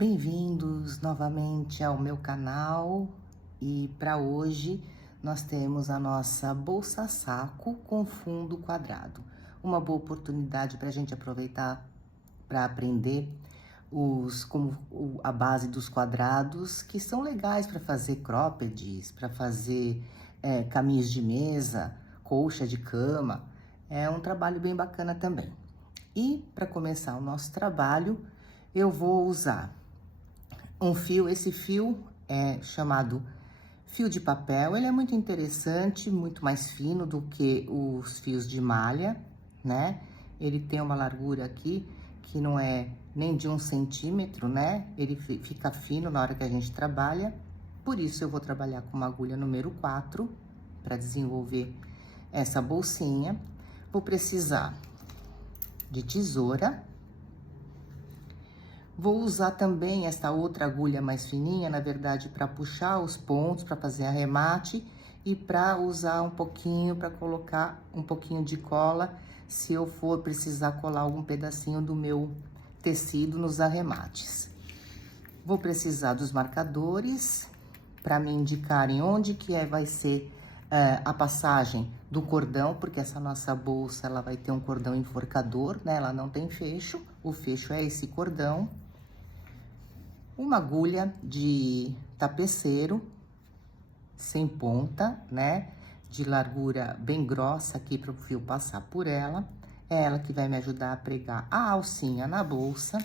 Bem-vindos novamente ao meu canal e para hoje nós temos a nossa bolsa saco com fundo quadrado. Uma boa oportunidade para a gente aproveitar para aprender a base dos quadrados, que são legais para fazer croppeds, para fazer caminhos de mesa, colcha de cama. É um trabalho bem bacana também. E para começar o nosso trabalho, eu vou usar um fio. Esse fio é chamado fio de papel. Ele é muito interessante, muito mais fino do que os fios de malha, né? Ele tem uma largura aqui que não é nem de 1 centímetro, né? Ele fica fino na hora que a gente trabalha. Por isso, eu vou trabalhar com uma agulha número 4 para desenvolver essa bolsinha. Vou precisar de tesoura. Vou usar também essa outra agulha mais fininha, na verdade, para puxar os pontos, para fazer arremate e para usar um pouquinho, para colocar um pouquinho de cola, se eu for precisar colar algum pedacinho do meu tecido nos arremates. Vou precisar dos marcadores para me indicarem onde que vai ser a passagem do cordão, porque essa nossa bolsa, ela vai ter um cordão enforcador, né? Ela não tem fecho, o fecho é esse cordão. Uma agulha de tapeceiro, sem ponta, né? De largura bem grossa aqui para o fio passar por ela. É ela que vai me ajudar a pregar a alcinha na bolsa.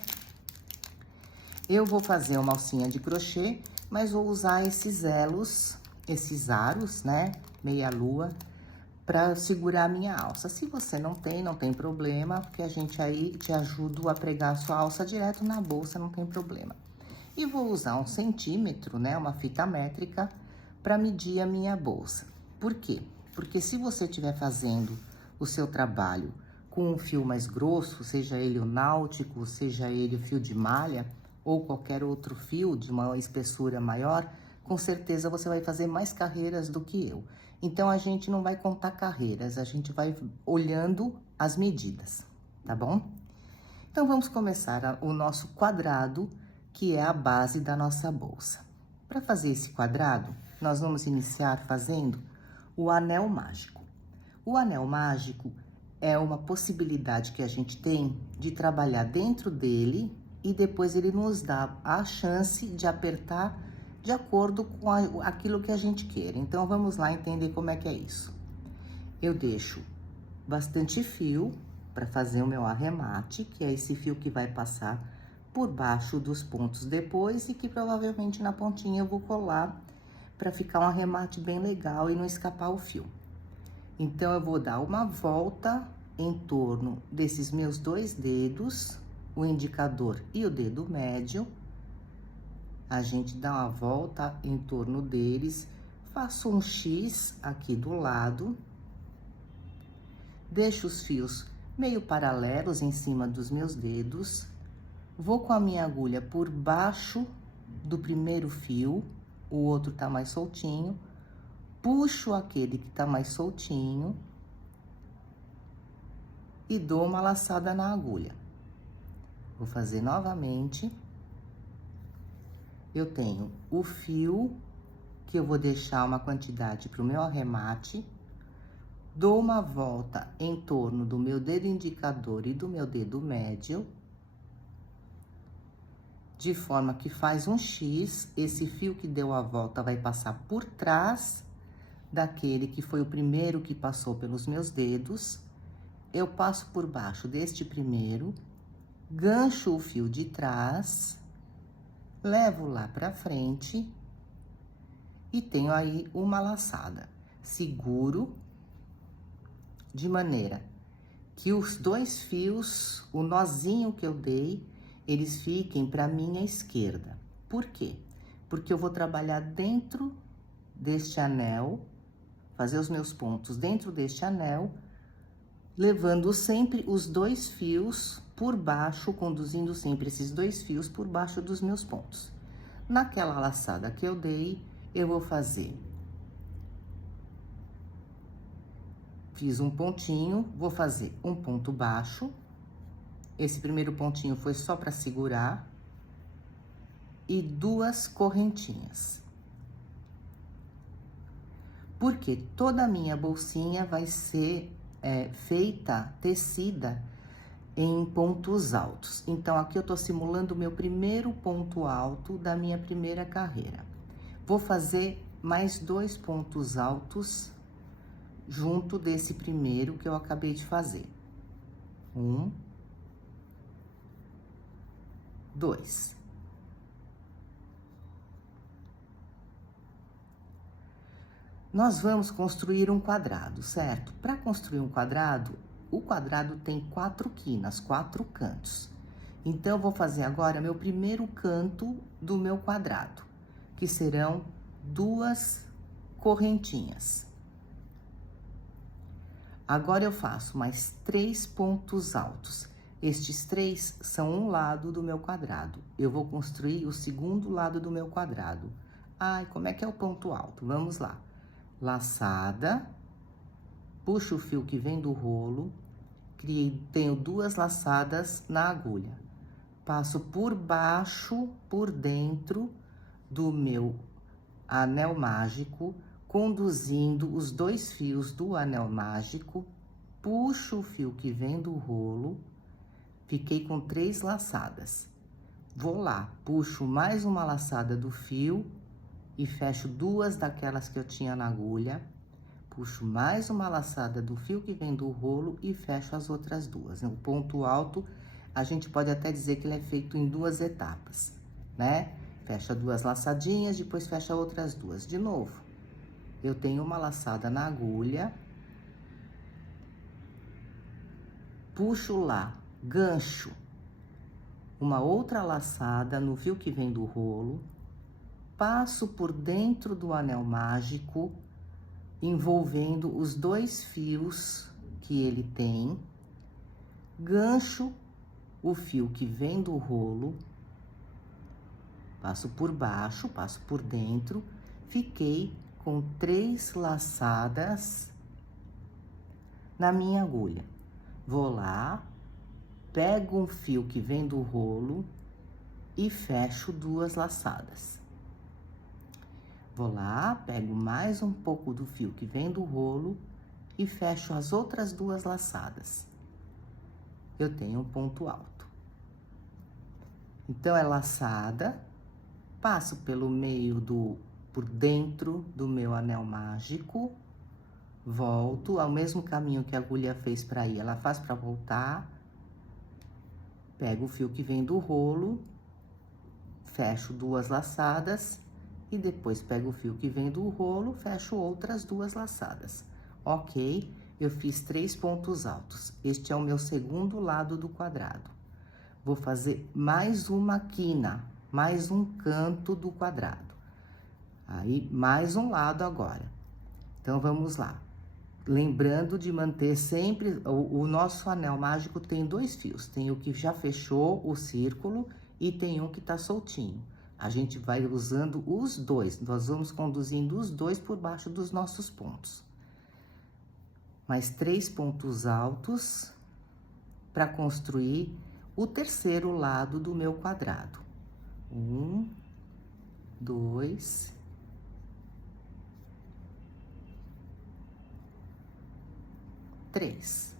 Eu vou fazer uma alcinha de crochê, mas vou usar esses elos, esses aros, né? Meia lua, para segurar a minha alça. Se você não tem problema, porque a gente aí te ajuda a pregar a sua alça direto na bolsa, não tem problema. E vou usar 1 centímetro, né, uma fita métrica, para medir a minha bolsa. Por quê? Porque se você estiver fazendo o seu trabalho com um fio mais grosso, seja ele o náutico, seja ele o fio de malha, ou qualquer outro fio de uma espessura maior, com certeza você vai fazer mais carreiras do que eu. Então, a gente não vai contar carreiras, a gente vai olhando as medidas, tá bom? Então, vamos começar o nosso quadrado, que é a base da nossa bolsa. Para fazer esse quadrado, nós vamos iniciar fazendo o anel mágico. O anel mágico é uma possibilidade que a gente tem de trabalhar dentro dele e depois ele nos dá a chance de apertar de acordo com aquilo que a gente quer. Então, vamos lá entender como é que é isso. Eu deixo bastante fio para fazer o meu arremate, que é esse fio que vai passar por baixo dos pontos depois e que provavelmente na pontinha eu vou colar para ficar um arremate bem legal e não escapar o fio. Então, eu vou dar uma volta em torno desses meus 2 dedos, o indicador e o dedo médio. A gente dá uma volta em torno deles, faço um X aqui do lado, deixo os fios meio paralelos em cima dos meus dedos. Vou com a minha agulha por baixo do primeiro fio, o outro tá mais soltinho, puxo aquele que tá mais soltinho e dou uma laçada na agulha. Vou fazer novamente. Eu tenho o fio que eu vou deixar uma quantidade para o meu arremate, dou uma volta em torno do meu dedo indicador e do meu dedo médio, de forma que faz um X. Esse fio que deu a volta vai passar por trás daquele que foi o primeiro que passou pelos meus dedos. Eu passo por baixo deste primeiro, gancho o fio de trás, levo lá pra frente e tenho aí uma laçada. Seguro de maneira que os 2 fios, o nozinho que eu dei, eles fiquem para minha esquerda. Por quê? Porque eu vou trabalhar dentro deste anel, fazer os meus pontos dentro deste anel, levando sempre os 2 fios por baixo, conduzindo sempre esses 2 fios por baixo dos meus pontos. Naquela laçada que eu dei, eu vou fazer. Fiz um pontinho, vou fazer um ponto baixo. Esse primeiro pontinho foi só para segurar. e 2 correntinhas. Porque toda a minha bolsinha vai ser feita, tecida em pontos altos. Então, aqui eu tô simulando o meu primeiro ponto alto da minha primeira carreira. Vou fazer mais 2 pontos altos junto desse primeiro que eu acabei de fazer. 1, 2. Nós vamos construir um quadrado, certo? Para construir um quadrado, o quadrado tem 4 quinas, 4 cantos. Então, eu vou fazer agora meu primeiro canto do meu quadrado, que serão 2 correntinhas. Agora, eu faço mais 3 pontos altos. Estes 3 são um lado do meu quadrado. Eu vou construir o segundo lado do meu quadrado. Ai, como é que é o ponto alto? Vamos lá. Laçada, puxo o fio que vem do rolo, tenho 2 laçadas na agulha. Passo por baixo, por dentro do meu anel mágico, conduzindo os 2 fios do anel mágico, puxo o fio que vem do rolo, fiquei com 3 laçadas. Vou lá, puxo mais uma laçada do fio e fecho 2 daquelas que eu tinha na agulha, puxo mais uma laçada do fio que vem do rolo e fecho as outras 2. O ponto alto, a gente pode até dizer que ele é feito em 2 etapas, né? Fecha 2 laçadinhas, depois fecha outras 2. De novo, eu tenho uma laçada na agulha, puxo lá, gancho, uma outra laçada no fio que vem do rolo, passo por dentro do anel mágico, envolvendo os 2 fios que ele tem, gancho o fio que vem do rolo, passo por baixo, passo por dentro, fiquei com 3 laçadas na minha agulha. Vou lá, pego um fio que vem do rolo e fecho 2 laçadas. Vou lá, pego mais um pouco do fio que vem do rolo e fecho as outras 2 laçadas. Eu tenho um ponto alto. Então, é laçada, passo pelo meio por dentro do meu anel mágico, volto ao mesmo caminho que a agulha fez para ir, ela faz para voltar, pego o fio que vem do rolo, fecho 2 laçadas e depois pego o fio que vem do rolo, fecho outras 2 laçadas. Ok, eu fiz 3 pontos altos. Este é o meu segundo lado do quadrado. Vou fazer mais uma quina, mais um canto do quadrado. Aí, mais um lado agora. Então, vamos lá. Lembrando de manter sempre, o nosso anel mágico tem 2 fios. Tem o que já fechou o círculo e tem um que tá soltinho. A gente vai usando os 2, nós vamos conduzindo os 2 por baixo dos nossos pontos. Mais 3 pontos altos para construir o terceiro lado do meu quadrado. 1, 2, 3.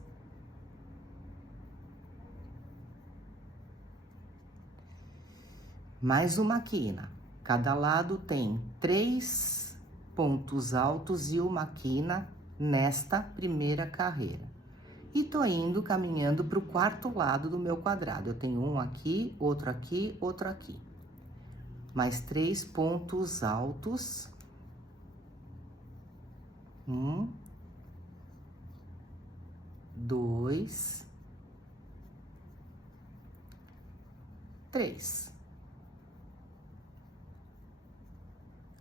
Mais uma quina. Cada lado tem 3 pontos altos e uma quina nesta primeira carreira. E tô indo caminhando para o quarto lado do meu quadrado. Eu tenho um aqui, outro aqui, outro aqui. Mais 3 pontos altos. 1, 2, 3.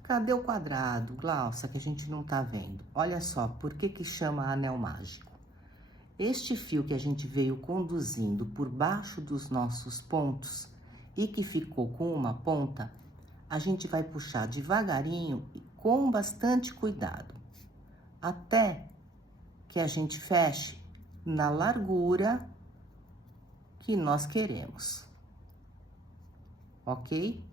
Cadê o quadrado, Glaucia, que a gente não tá vendo? Olha só, por que que chama anel mágico? Este fio que a gente veio conduzindo por baixo dos nossos pontos e que ficou com uma ponta, a gente vai puxar devagarinho e com bastante cuidado, até que a gente feche na largura que nós queremos, ok?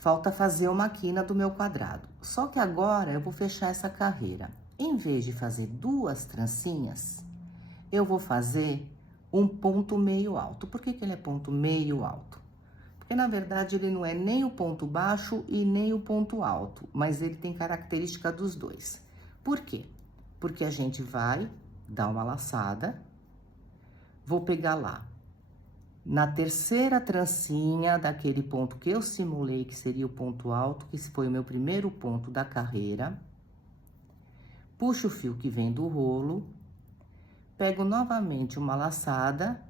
falta fazer uma quina do meu quadrado. Só que agora eu vou fechar essa carreira. Em vez de fazer 2 trancinhas, eu vou fazer um ponto meio alto. Por que que ele é ponto meio alto? Porque, na verdade, ele não é nem o ponto baixo e nem o ponto alto, mas ele tem característica dos dois. Por quê? Porque a gente vai dar uma laçada, vou pegar lá, na terceira trancinha daquele ponto que eu simulei que seria o ponto alto, que foi o meu primeiro ponto da carreira, puxo o fio que vem do rolo, pego novamente uma laçada,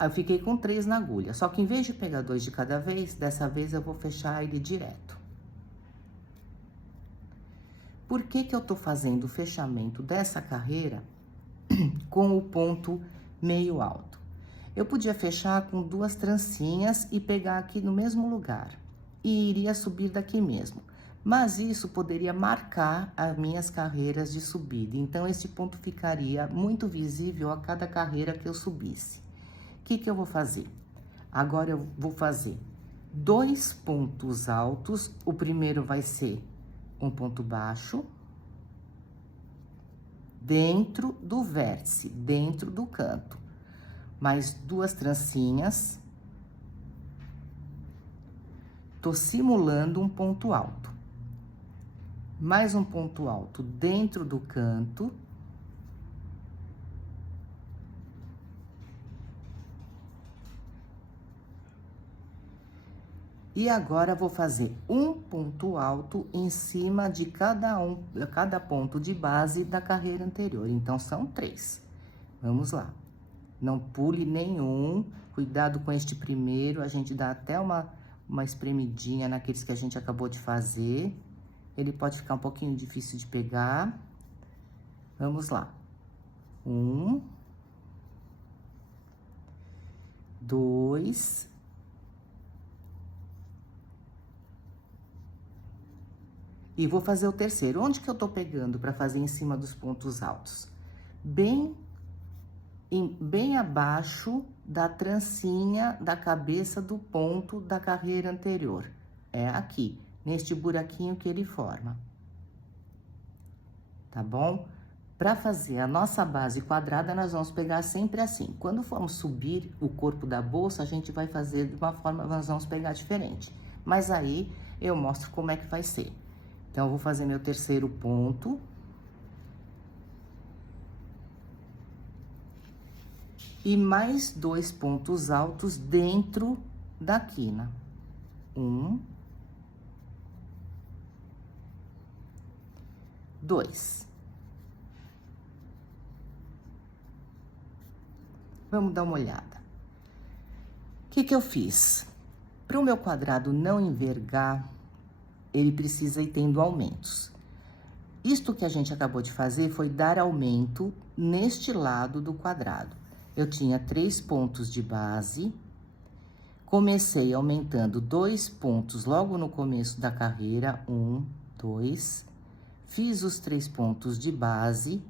eu fiquei com 3 na agulha, só que em vez de pegar 2 de cada vez, dessa vez eu vou fechar ele direto. Por que que eu tô fazendo o fechamento dessa carreira com o ponto meio alto? Eu podia fechar com 2 trancinhas e pegar aqui no mesmo lugar, e iria subir daqui mesmo. Mas isso poderia marcar as minhas carreiras de subida, então esse ponto ficaria muito visível a cada carreira que eu subisse. O que que eu vou fazer? Agora eu vou fazer 2 pontos altos, o primeiro vai ser um ponto baixo, dentro do vértice, dentro do canto. Mais 2 trancinhas. Tô simulando um ponto alto. Mais um ponto alto dentro do canto. E agora, vou fazer um ponto alto em cima de cada ponto de base da carreira anterior. Então, são 3. Vamos lá. Não pule nenhum. Cuidado com este primeiro. A gente dá até uma espremidinha naqueles que a gente acabou de fazer. Ele pode ficar um pouquinho difícil de pegar. Vamos lá. 1, 2... E vou fazer o terceiro. Onde que eu tô pegando para fazer em cima dos pontos altos? Bem abaixo da trancinha da cabeça do ponto da carreira anterior. É aqui, neste buraquinho que ele forma. Tá bom? Para fazer a nossa base quadrada, nós vamos pegar sempre assim. Quando formos subir o corpo da bolsa, a gente vai fazer de uma forma, nós vamos pegar diferente. Mas aí, eu mostro como é que vai ser. Então, eu vou fazer meu terceiro ponto. E mais 2 pontos altos dentro da quina. 1, 2. Vamos dar uma olhada. O que que eu fiz? Para o meu quadrado não envergar, ele precisa ir tendo aumentos. Isto que a gente acabou de fazer foi dar aumento neste lado do quadrado. Eu tinha 3 pontos de base, comecei aumentando 2 pontos logo no começo da carreira, 1, 2, fiz os 3 pontos de base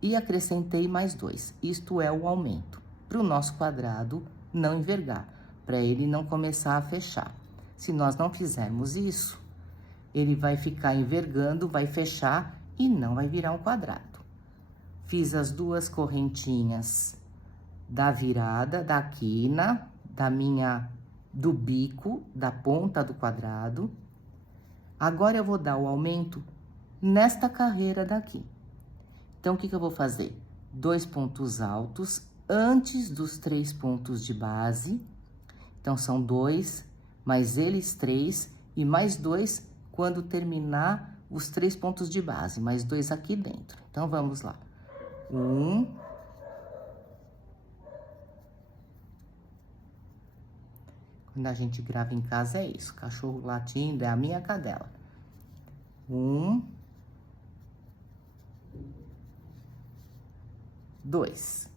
e acrescentei mais 2. Isto é o aumento, para o nosso quadrado não envergar, para ele não começar a fechar. Se nós não fizermos isso, ele vai ficar envergando, vai fechar e não vai virar um quadrado. Fiz as 2 correntinhas da virada, da quina, do bico, da ponta do quadrado. Agora, eu vou dar o aumento nesta carreira daqui. Então, o que que eu vou fazer? 2 pontos altos antes dos 3 pontos de base. Então, são 2, mais eles 3 e mais 2 quando terminar os 3 pontos de base, mais 2 aqui dentro. Então, vamos lá. 1. Quando a gente grava em casa é isso, cachorro latindo, é a minha cadela. 1, 2.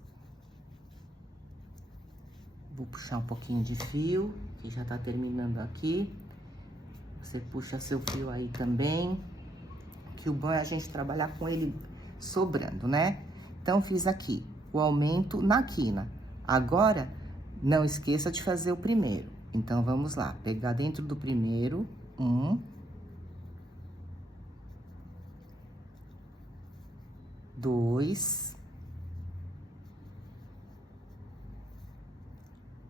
Vou puxar um pouquinho de fio, que já tá terminando aqui. Você puxa seu fio aí também, que o bom é a gente trabalhar com ele sobrando, né? Então, fiz aqui o aumento na quina. Agora, não esqueça de fazer o primeiro. Então, vamos lá, pegar dentro do primeiro, 1, 2,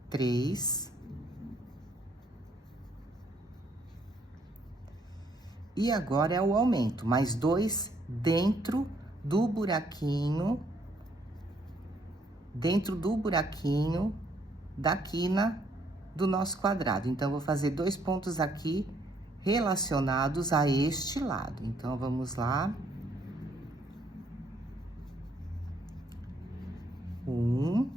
3. E agora é o aumento, mais 2 dentro do buraquinho da quina do nosso quadrado. Então, vou fazer 2 pontos aqui relacionados a este lado. Então, vamos lá. 1,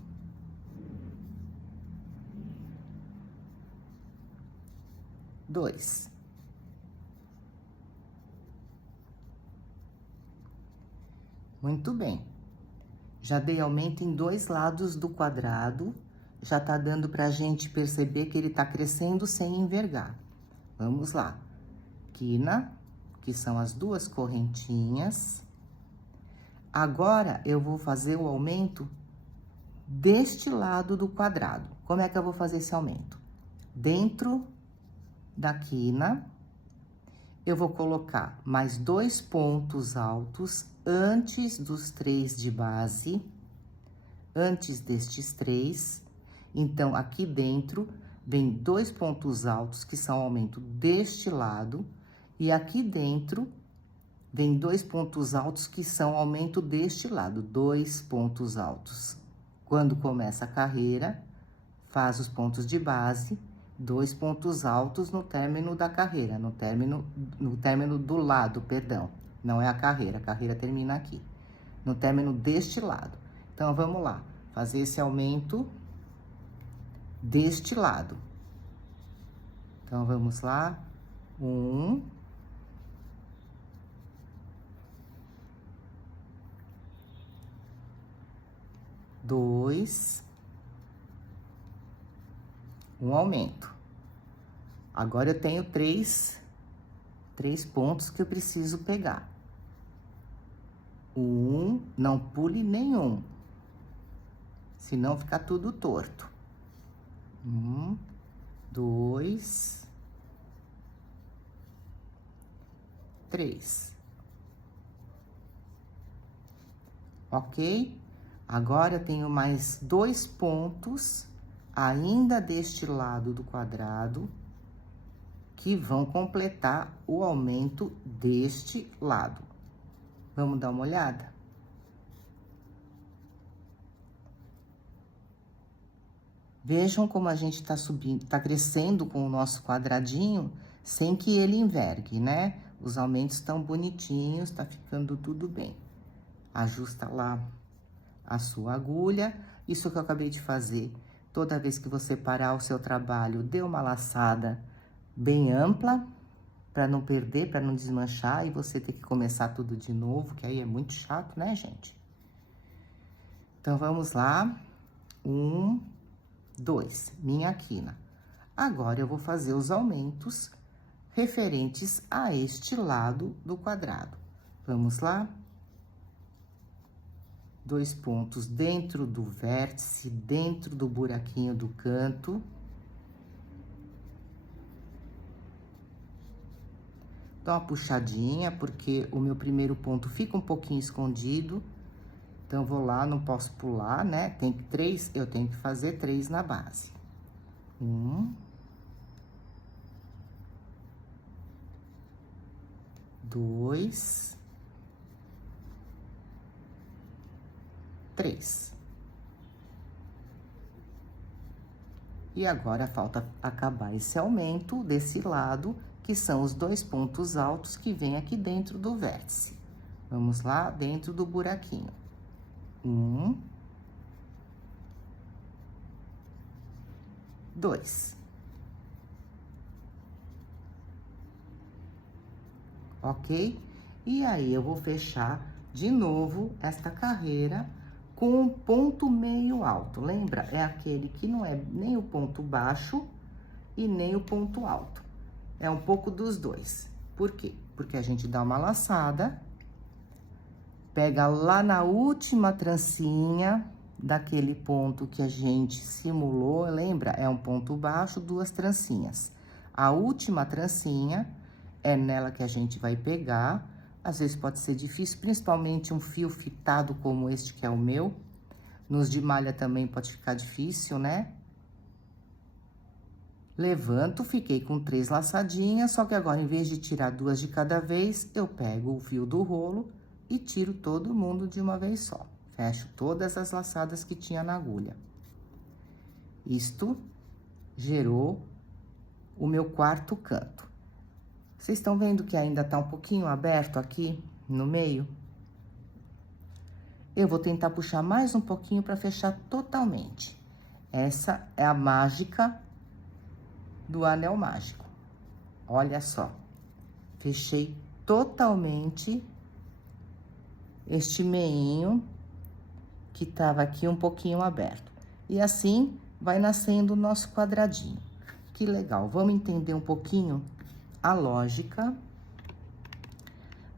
2. Muito bem. Já dei aumento em 2 lados do quadrado. Já tá dando pra gente perceber que ele tá crescendo sem envergar. Vamos lá. Quina, que são as 2 correntinhas. Agora, eu vou fazer o aumento deste lado do quadrado. Como é que eu vou fazer esse aumento? Dentro da quina, eu vou colocar mais 2 pontos altos antes dos 3 de base, antes destes 3. Então, aqui dentro, vem 2 pontos altos, que são aumento deste lado, e aqui dentro, vem 2 pontos altos, que são aumento deste lado, 2 pontos altos. Quando começa a carreira, faz os pontos de base, 2 pontos altos no término da carreira, no término do lado, perdão. Não é a carreira termina aqui, no término deste lado. Então, vamos lá, fazer esse aumento deste lado. Então, vamos lá, 1, 2, um aumento. Agora, eu tenho 3 pontos que eu preciso pegar. 1, não pule nenhum, senão fica tudo torto. 1, 2, 3. Ok? Agora, eu tenho mais 2 pontos, ainda deste lado do quadrado, que vão completar o aumento deste lado. Vamos dar uma olhada? Vejam como a gente tá subindo, tá crescendo com o nosso quadradinho, sem que ele envergue, né? Os aumentos estão bonitinhos, tá ficando tudo bem. Ajusta lá a sua agulha. Isso que eu acabei de fazer. Toda vez que você parar o seu trabalho, dê uma laçada bem ampla, para não perder, para não desmanchar, e você ter que começar tudo de novo, que aí é muito chato, né, gente? Então, vamos lá. 1, 2, minha quina. Agora, eu vou fazer os aumentos referentes a este lado do quadrado. Vamos lá? 2 pontos dentro do vértice, dentro do buraquinho do canto. Dá uma puxadinha, porque o meu primeiro ponto fica um pouquinho escondido. Então, vou lá, não posso pular, né? Tem 3, eu tenho que fazer 3 na base. 1, 2, 3. E agora, falta acabar esse aumento desse lado, que são os 2 pontos altos que vem aqui dentro do vértice. Vamos lá, dentro do buraquinho. 1, 2. Ok? E aí, eu vou fechar de novo esta carreira com um ponto meio alto. Lembra? É aquele que não é nem o ponto baixo e nem o ponto alto. É um pouco dos dois. Por quê? Porque a gente dá uma laçada, pega lá na última trancinha daquele ponto que a gente simulou, lembra? É um ponto baixo, 2 trancinhas. A última trancinha é nela que a gente vai pegar. Às vezes pode ser difícil, principalmente um fio fitado como este que é o meu. Nos de malha também pode ficar difícil, né? Levanto, fiquei com 3 laçadinhas, só que agora, em vez de tirar 2 de cada vez, eu pego o fio do rolo e tiro todo mundo de uma vez só. Fecho todas as laçadas que tinha na agulha. Isto gerou o meu quarto canto. Vocês estão vendo que ainda tá um pouquinho aberto aqui no meio? Eu vou tentar puxar mais um pouquinho para fechar totalmente. Essa é a mágica do anel mágico. Olha só, fechei totalmente este meinho que tava aqui um pouquinho aberto. E assim vai nascendo o nosso quadradinho. Que legal, vamos entender um pouquinho a lógica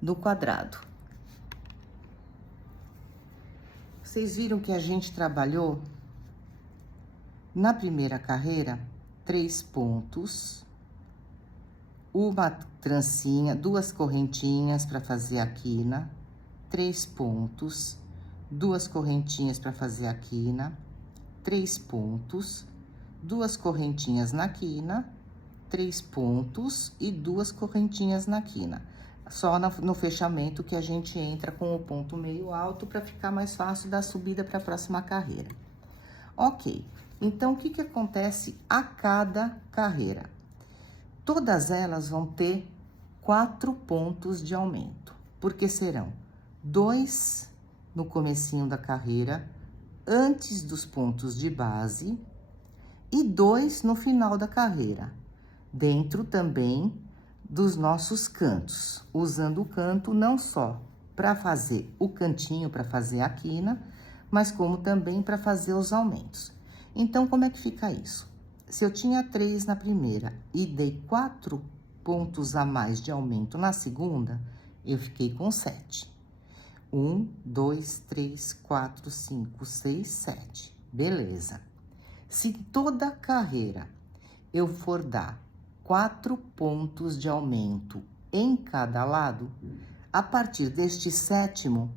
do quadrado. Vocês viram que a gente trabalhou na primeira carreira 3 pontos, uma trancinha, 2 correntinhas para fazer a quina, 3 pontos, 2 correntinhas para fazer a quina, 3 pontos, 2 correntinhas na quina, 3 pontos e 2 correntinhas na quina. Só no fechamento que a gente entra com o ponto meio alto para ficar mais fácil da subida para a próxima carreira. Ok, então o que acontece a cada carreira? Todas elas vão ter 4 pontos de aumento, porque serão 2 no comecinho da carreira, antes dos pontos de base, e 2 no final da carreira, dentro também dos nossos cantos, usando o canto não só para fazer o cantinho, para fazer a quina, mas como também para fazer os aumentos. Então, como é que fica isso? Se eu tinha 3 na primeira e dei 4 pontos a mais de aumento na segunda, eu fiquei com 7. 1, 2, 3, 4, 5, 6, 7. Beleza. Se toda carreira eu for dar 4 pontos de aumento em cada lado, a partir deste 7º,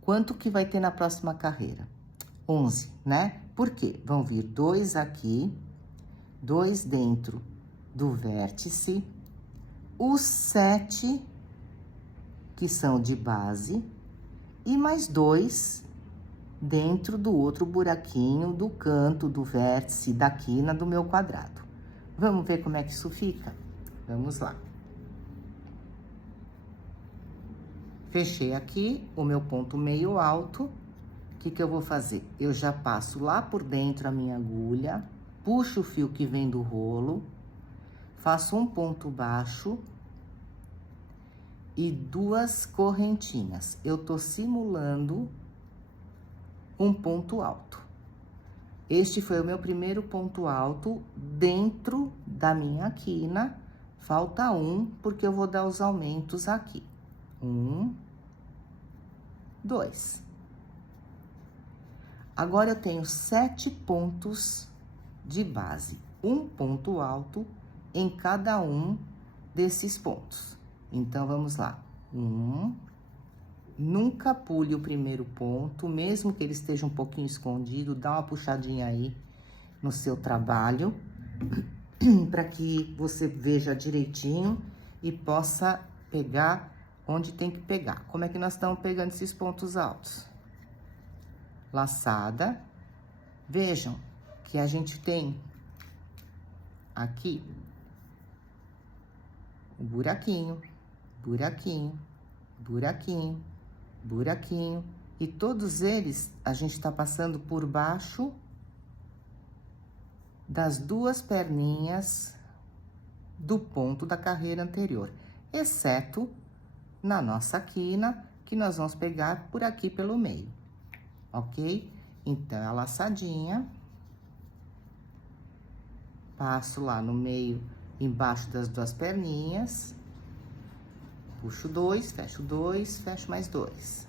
quanto que vai ter na próxima carreira? 11, né? Por quê? Vão vir 2 aqui, 2 dentro do vértice, os 7 que são de base e mais 2 dentro do outro buraquinho do canto do vértice da quina do meu quadrado. Vamos ver como é que isso fica? Vamos lá. Fechei aqui o meu ponto meio alto. O que eu vou fazer? Eu já passo lá por dentro a minha agulha, puxo o fio que vem do rolo, faço um ponto baixo e 2 correntinhas. Eu tô simulando um ponto alto. Este foi o meu primeiro ponto alto dentro da minha quina. Falta 1, porque eu vou dar os aumentos aqui. 1, 2. Agora, eu tenho 7 pontos de base. Um ponto alto em cada um desses pontos. Então, vamos lá. 1. Nunca pule o primeiro ponto, mesmo que ele esteja um pouquinho escondido, dá uma puxadinha aí no seu trabalho, para que você veja direitinho e possa pegar onde tem que pegar. Como é que nós estamos pegando esses pontos altos? Laçada. Vejam que a gente tem aqui um buraquinho, buraquinho, buraquinho, buraquinho, e todos eles a gente tá passando por baixo das 2 perninhas do ponto da carreira anterior, exceto na nossa quina, que nós vamos pegar por aqui pelo meio, ok? Então, a laçadinha, passo lá no meio, embaixo das 2 perninhas, puxo 2, fecho mais 2.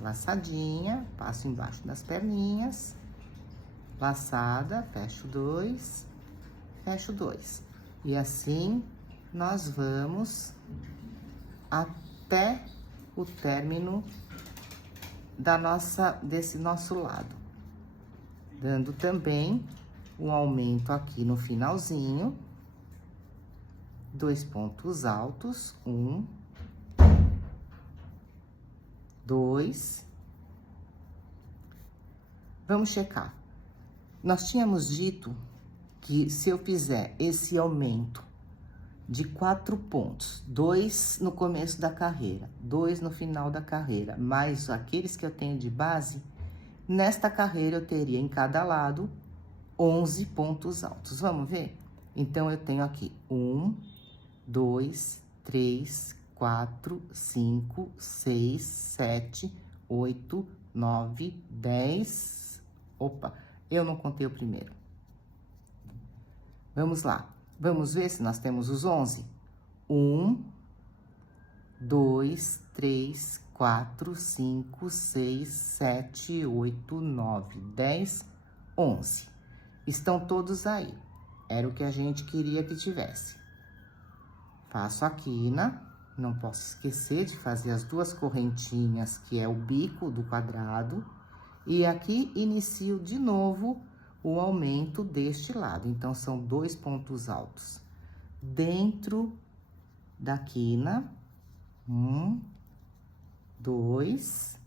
Laçadinha, passo embaixo das perninhas, laçada, fecho 2, fecho 2. E assim, nós vamos até o término desse nosso lado. Dando também um aumento aqui no finalzinho. 2 pontos altos, 1, 2. Vamos checar. Nós tínhamos dito que se eu fizer esse aumento de 4 pontos, 2 no começo da carreira, 2 no final da carreira, mais aqueles que eu tenho de base, nesta carreira eu teria em cada lado 11 pontos altos. Vamos ver? Então, eu tenho aqui 1, 2, 3, 4, 5, 6, 7, 8, 9, 10. Opa, eu não contei o primeiro. Vamos lá. Vamos ver se nós temos os 11. 1, 2, 3, 4, 5, 6, 7, 8, 9, 10, 11. Estão todos aí. Era o que a gente queria que tivesse. Faço a quina, não posso esquecer de fazer as 2 correntinhas, que é o bico do quadrado. E aqui inicio de novo o aumento deste lado. Então, são 2 pontos altos dentro da quina. 1, 2.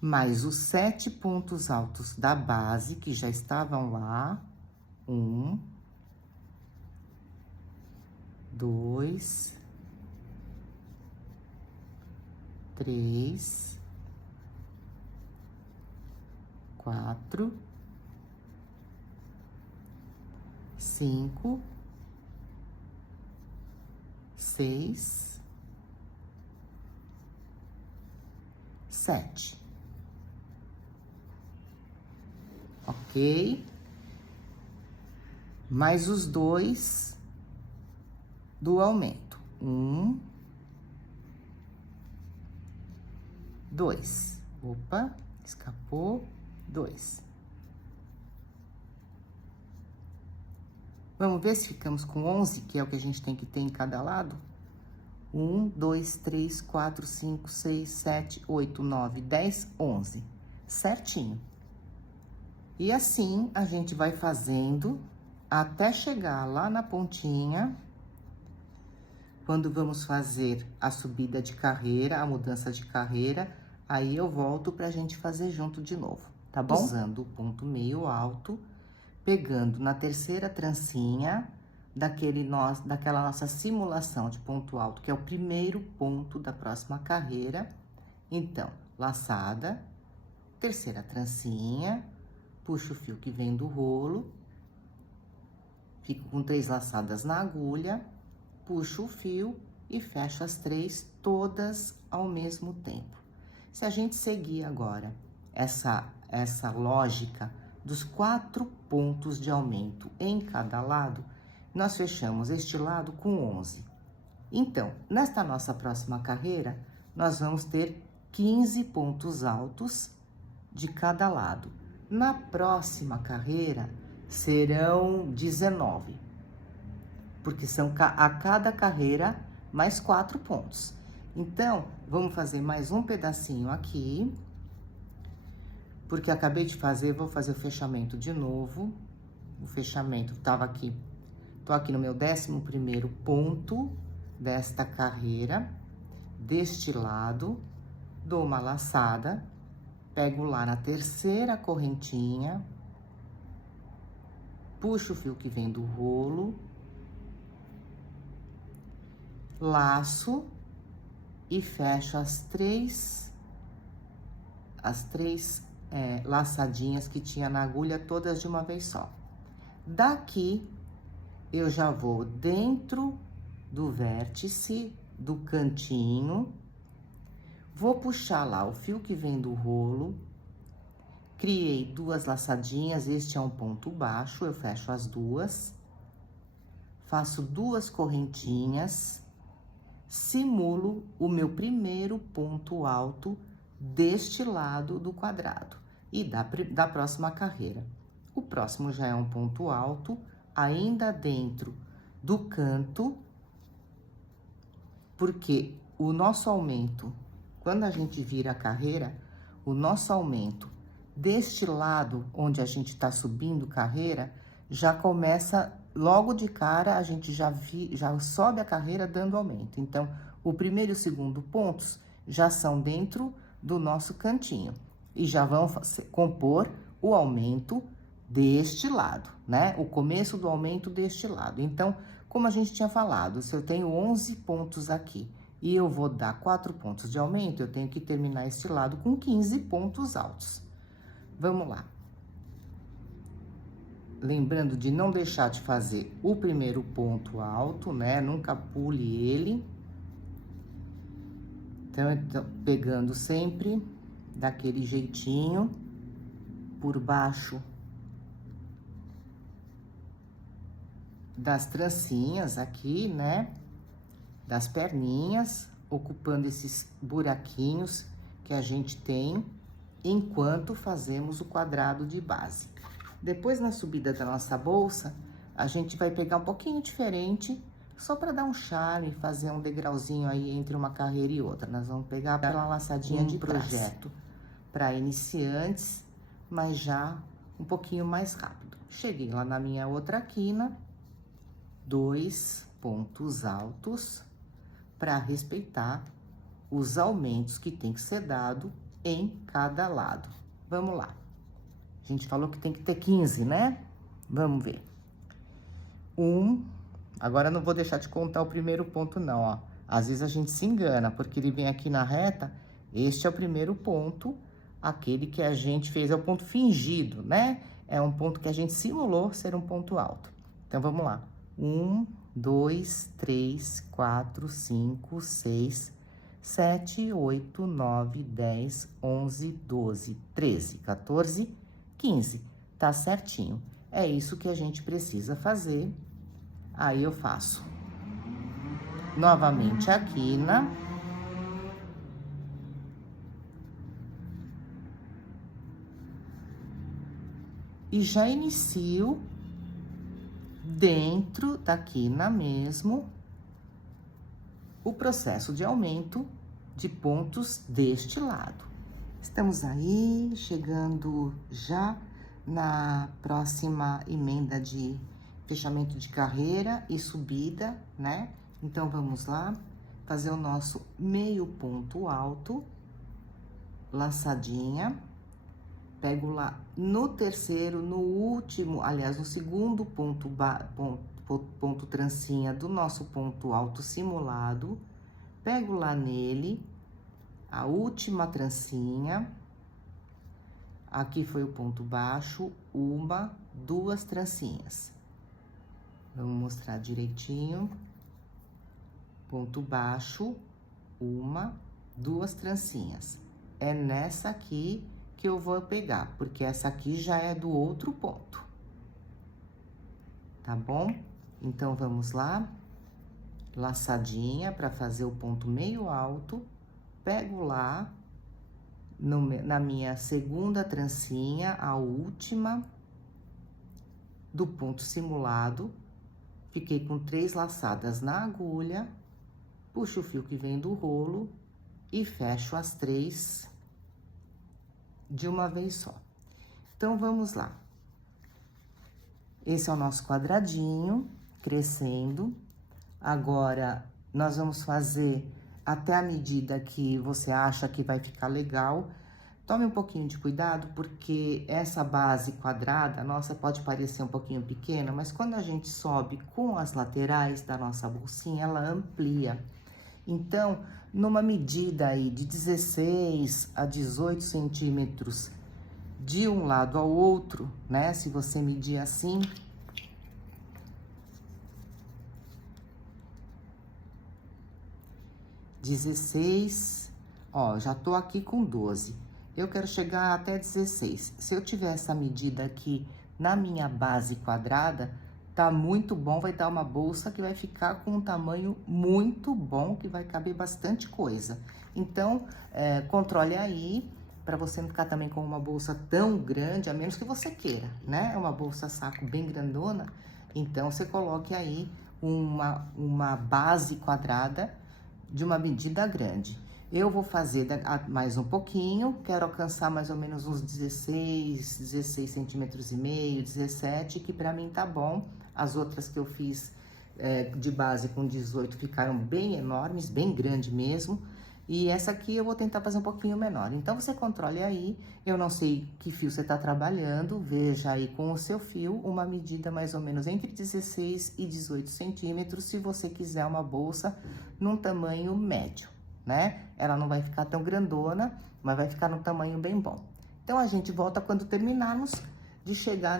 Mais os 7 pontos altos da base, que já estavam lá. 1, 2, 3, 4, 5, 6, 7. Ok? Mais os 2 do aumento. 1, 2. Opa, escapou. 2. Vamos ver se ficamos com 11, que é o que a gente tem que ter em cada lado? 1, 2, 3, 4, 5, 6, 7, 8, 9, 10, 11. Certinho. E assim, a gente vai fazendo até chegar lá na pontinha. Quando vamos fazer a subida de carreira, a mudança de carreira, aí eu volto pra gente fazer junto de novo, tá bom? Usando o ponto meio alto, pegando na terceira trancinha daquela nossa simulação de ponto alto, que é o primeiro ponto da próxima carreira. Então, laçada, terceira trancinha, puxo o fio que vem do rolo, fico com 3 laçadas na agulha, puxo o fio e fecho as 3 todas ao mesmo tempo. Se a gente seguir agora essa lógica dos 4 pontos de aumento em cada lado, nós fechamos este lado com 11. Então, nesta nossa próxima carreira, nós vamos ter 15 pontos altos de cada lado. Na próxima carreira, serão 19. Porque são a cada carreira mais 4 pontos. Então, vamos fazer mais um pedacinho aqui. Porque acabei de fazer, vou fazer o fechamento de novo. O fechamento tava aqui. Tô aqui no meu 11º ponto desta carreira. Deste lado, dou uma laçada, pego lá na terceira correntinha, puxo o fio que vem do rolo, laço e fecho as três laçadinhas que tinha na agulha, todas de uma vez só. Daqui, eu já vou dentro do vértice do cantinho, vou puxar lá o fio que vem do rolo, criei 2 laçadinhas, este é um ponto baixo, eu fecho as 2, faço 2 correntinhas, simulo o meu primeiro ponto alto deste lado do quadrado. e da próxima carreira. O próximo já é um ponto alto, ainda dentro do canto, porque o nosso aumento, quando a gente vira a carreira, o nosso aumento deste lado onde a gente tá subindo carreira, já começa logo de cara, a gente já sobe a carreira dando aumento. Então, o primeiro e o segundo pontos já são dentro do nosso cantinho e já vão compor o aumento deste lado, né? O começo do aumento deste lado. Então, como a gente tinha falado, se eu tenho 11 pontos aqui e eu vou dar 4 pontos de aumento, eu tenho que terminar este lado com 15 pontos altos. Vamos lá. Lembrando de não deixar de fazer o primeiro ponto alto, né? Nunca pule ele. Então, eu tô pegando sempre daquele jeitinho, por baixo das trancinhas aqui, né? Das perninhas, ocupando esses buraquinhos que a gente tem, enquanto fazemos o quadrado de base. Depois, na subida da nossa bolsa, a gente vai pegar um pouquinho diferente, só para dar um charme, fazer um degrauzinho aí entre uma carreira e outra. Nós vamos pegar pela laçadinha de projeto para iniciantes, mas já um pouquinho mais rápido. Cheguei lá na minha outra quina, 2 pontos altos, para respeitar os aumentos que tem que ser dado em cada lado. Vamos lá. A gente falou que tem que ter 15, né? Vamos ver. Agora não vou deixar de contar o primeiro ponto, não, ó. Às vezes a gente se engana, porque ele vem aqui na reta, este é o primeiro ponto, aquele que a gente fez, é o ponto fingido, né? É um ponto que a gente simulou ser um ponto alto. Então, vamos lá. 1, 2, 3, 4, 5, 6, 7, 8, 9, 10, 11, 12, 13, 14, 15. Tá certinho. É isso que a gente precisa fazer. Aí eu faço novamente a quina. E já inicio dentro da quina mesmo o processo de aumento de pontos deste lado. Estamos aí, chegando já na próxima emenda de fechamento de carreira e subida, né? Então, vamos lá, fazer o nosso meio ponto alto, laçadinha. Pego lá no terceiro, no último, aliás, no segundo ponto trancinha do nosso ponto alto simulado. Pego lá nele a última trancinha. Aqui foi o ponto baixo, 1, 2 trancinhas. Vamos mostrar direitinho. Ponto baixo, 1, 2 trancinhas. É nessa aqui que eu vou pegar, porque essa aqui já é do outro ponto. Tá bom? Então, vamos lá. Laçadinha para fazer o ponto meio alto. Pego lá na minha segunda trancinha, a última do ponto simulado. Fiquei com 3 laçadas na agulha. Puxo o fio que vem do rolo e fecho as 3 de uma vez só. Então, vamos lá. Esse é o nosso quadradinho, crescendo. Agora, nós vamos fazer até a medida que você acha que vai ficar legal. Tome um pouquinho de cuidado, porque essa base quadrada, nossa, pode parecer um pouquinho pequena, mas quando a gente sobe com as laterais da nossa bolsinha, ela amplia. Então, numa medida aí de 16 a 18 centímetros de um lado ao outro, né? Se você medir assim, ó, já tô aqui com 12. Eu quero chegar até 16. Se eu tiver essa medida aqui na minha base quadrada, tá muito bom, vai dar uma bolsa que vai ficar com um tamanho muito bom, que vai caber bastante coisa. Então, controle aí para você não ficar também com uma bolsa tão grande, a menos que você queira, né? É uma bolsa saco bem grandona, então você coloque aí uma base quadrada de uma medida grande. Eu vou fazer mais um pouquinho, quero alcançar mais ou menos uns 16 centímetros e meio, 17, que pra mim tá bom. As outras que eu fiz de base com 18 ficaram bem enormes, bem grande mesmo. E essa aqui eu vou tentar fazer um pouquinho menor. Então, você controle aí, eu não sei que fio você tá trabalhando, veja aí com o seu fio uma medida mais ou menos entre 16 e 18 centímetros, se você quiser uma bolsa num tamanho médio, né? Ela não vai ficar tão grandona, mas vai ficar num tamanho bem bom. Então, a gente volta quando terminarmos de chegar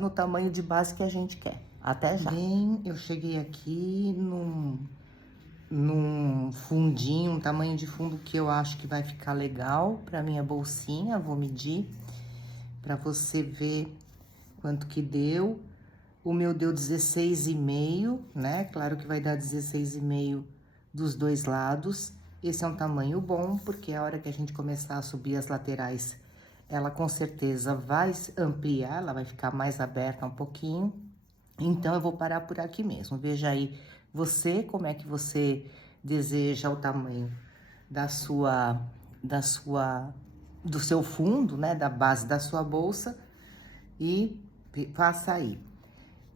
no tamanho de base que a gente quer. Até já. Bem, eu cheguei aqui num fundinho, um tamanho de fundo que eu acho que vai ficar legal pra minha bolsinha. Vou medir pra você ver quanto que deu. O meu deu 16,5, né? Claro que vai dar 16,5 dos dois lados. Esse é um tamanho bom, porque a hora que a gente começar a subir as laterais, ela com certeza vai ampliar, ela vai ficar mais aberta um pouquinho. Então, eu vou parar por aqui mesmo. Veja aí você, como é que você deseja o tamanho do seu fundo, né? Da base da sua bolsa e faça aí.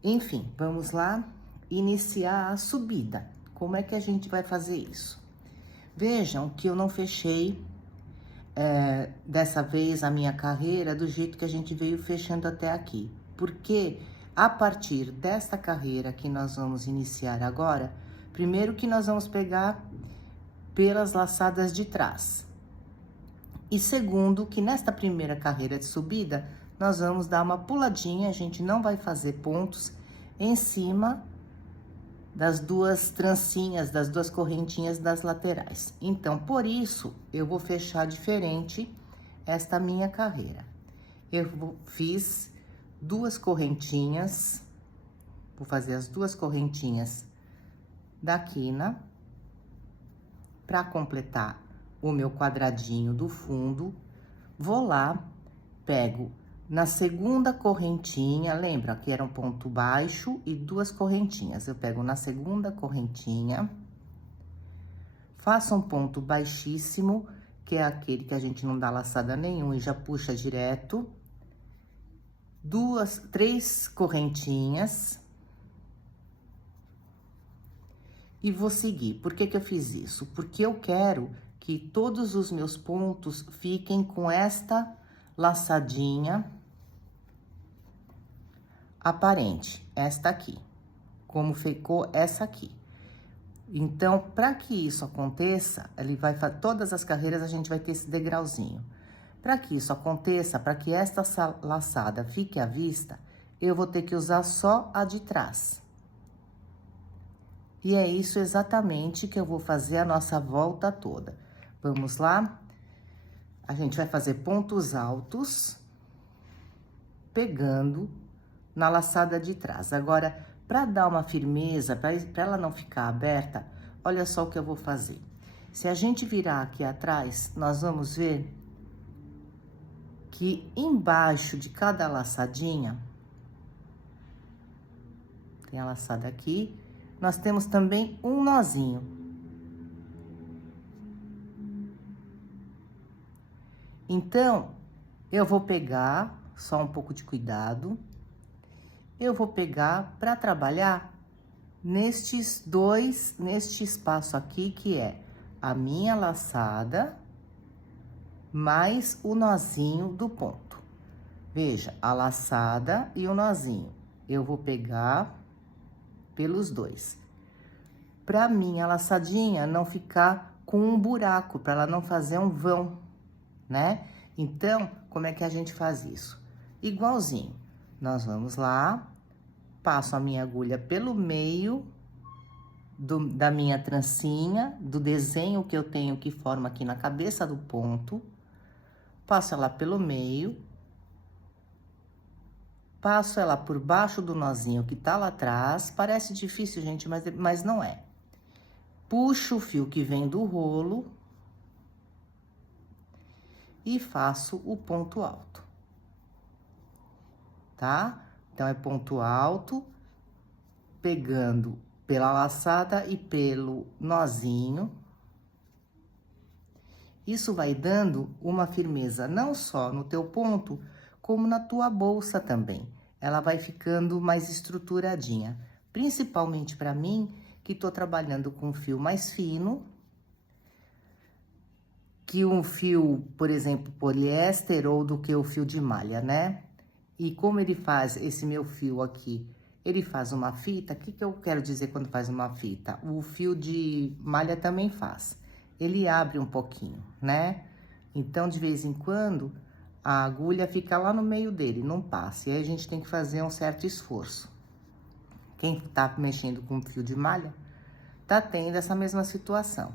Enfim, vamos lá iniciar a subida. Como é que a gente vai fazer isso? Vejam que eu não fechei dessa vez a minha carreira do jeito que a gente veio fechando até aqui. Porque a partir desta carreira que nós vamos iniciar agora, primeiro que nós vamos pegar pelas laçadas de trás. E segundo que nesta primeira carreira de subida, nós vamos dar uma puladinha, a gente não vai fazer pontos em cima das duas trancinhas, das duas correntinhas das laterais. Então, por isso, eu vou fechar diferente esta minha carreira. Fiz duas correntinhas, vou fazer as duas correntinhas da quina para completar o meu quadradinho do fundo. Vou lá, pego na segunda correntinha, lembra que era um ponto baixo e duas correntinhas. Eu pego na segunda correntinha, faço um ponto baixíssimo, que é aquele que a gente não dá laçada nenhuma e já puxa direto. Três correntinhas. E vou seguir. Por que que eu fiz isso? Porque eu quero que todos os meus pontos fiquem com esta laçadinha aparente, esta aqui, como ficou essa aqui. Então, para que isso aconteça, todas as carreiras a gente vai ter esse degrauzinho. Para que isso aconteça, para que esta laçada fique à vista, eu vou ter que usar só a de trás. E é isso exatamente que eu vou fazer a nossa volta toda. Vamos lá? A gente vai fazer pontos altos, pegando na laçada de trás. Agora, para dar uma firmeza, para ela não ficar aberta, olha só o que eu vou fazer. Se a gente virar aqui atrás, nós vamos ver que embaixo de cada laçadinha, tem a laçada aqui, nós temos também um nozinho. Então, eu vou pegar, só um pouco de cuidado, eu vou pegar para trabalhar neste espaço aqui, que é a minha laçada, mais o nozinho do ponto. Veja, a laçada e o nozinho. Eu vou pegar pelos dois. Pra minha laçadinha não ficar com um buraco, para ela não fazer um vão, né? Então, como é que a gente faz isso? Igualzinho. Nós vamos lá, passo a minha agulha pelo meio da minha trancinha, do desenho que eu tenho que forma aqui na cabeça do ponto, passo ela pelo meio, passo ela por baixo do nozinho que tá lá atrás. Parece difícil, gente, mas não é. Puxo o fio que vem do rolo e faço o ponto alto, tá? Então, é ponto alto, pegando pela laçada e pelo nozinho. Isso vai dando uma firmeza não só no teu ponto, como na tua bolsa também. Ela vai ficando mais estruturadinha. Principalmente para mim, que tô trabalhando com fio mais fino, que um fio, por exemplo, poliéster ou do que o fio de malha, né? E como ele faz esse meu fio aqui, ele faz uma fita, o que que eu quero dizer quando faz uma fita? O fio de malha também faz. Ele abre um pouquinho, né? Então, de vez em quando, a agulha fica lá no meio dele, não passa. E aí a gente tem que fazer um certo esforço. Quem tá mexendo com fio de malha, tá tendo essa mesma situação.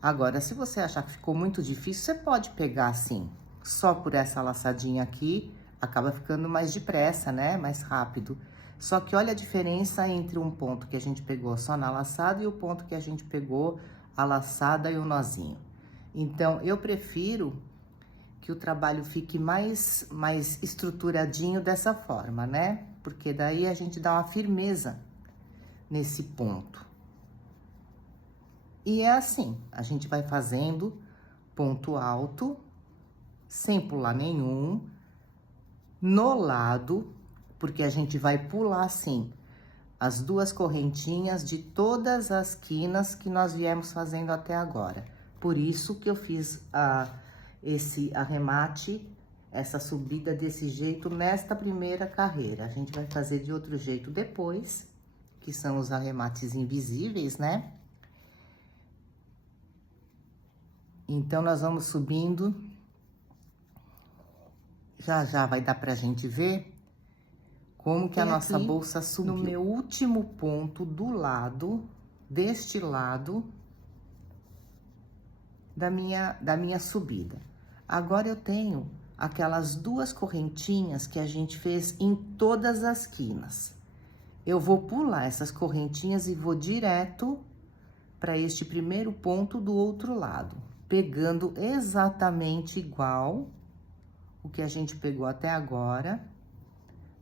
Agora, se você achar que ficou muito difícil, você pode pegar assim, só por essa laçadinha aqui, acaba ficando mais depressa, né? Mais rápido. Só que olha a diferença entre um ponto que a gente pegou só na laçada e o ponto que a gente pegou a laçada e o nozinho. Então, eu prefiro que o trabalho fique mais estruturadinho dessa forma, né? Porque daí a gente dá uma firmeza nesse ponto. E é assim, a gente vai fazendo ponto alto, sem pular nenhum, no lado, porque a gente vai pular assim, as duas correntinhas de todas as quinas que nós viemos fazendo até agora. Por isso que eu fiz esse arremate, essa subida desse jeito nesta primeira carreira. A gente vai fazer de outro jeito depois, que são os arremates invisíveis, né? Então, nós vamos subindo. Já já vai dar pra gente ver como que a nossa bolsa subiu. No meu último ponto do lado, deste lado da minha subida. Agora eu tenho aquelas duas correntinhas que a gente fez em todas as quinas. Eu vou pular essas correntinhas e vou direto para este primeiro ponto do outro lado, pegando exatamente igual o que a gente pegou até agora,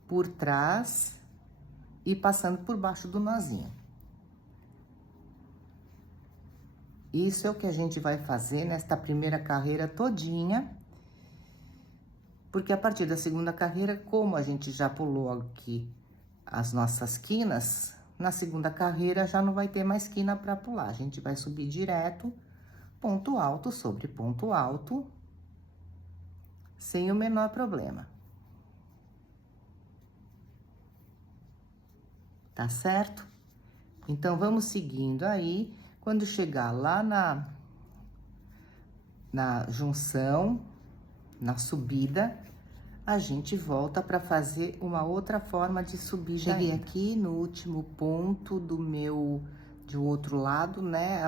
por trás e passando por baixo do nozinho. Isso é o que a gente vai fazer nesta primeira carreira todinha, porque a partir da segunda carreira, como a gente já pulou aqui as nossas quinas, na segunda carreira já não vai ter mais quina para pular, a gente vai subir direto, ponto alto sobre ponto alto, sem o menor problema. Tá certo? Então, vamos seguindo aí. Quando chegar lá na junção, na subida, a gente volta para fazer uma outra forma de subir. Cheguei aqui no último ponto de outro lado, né?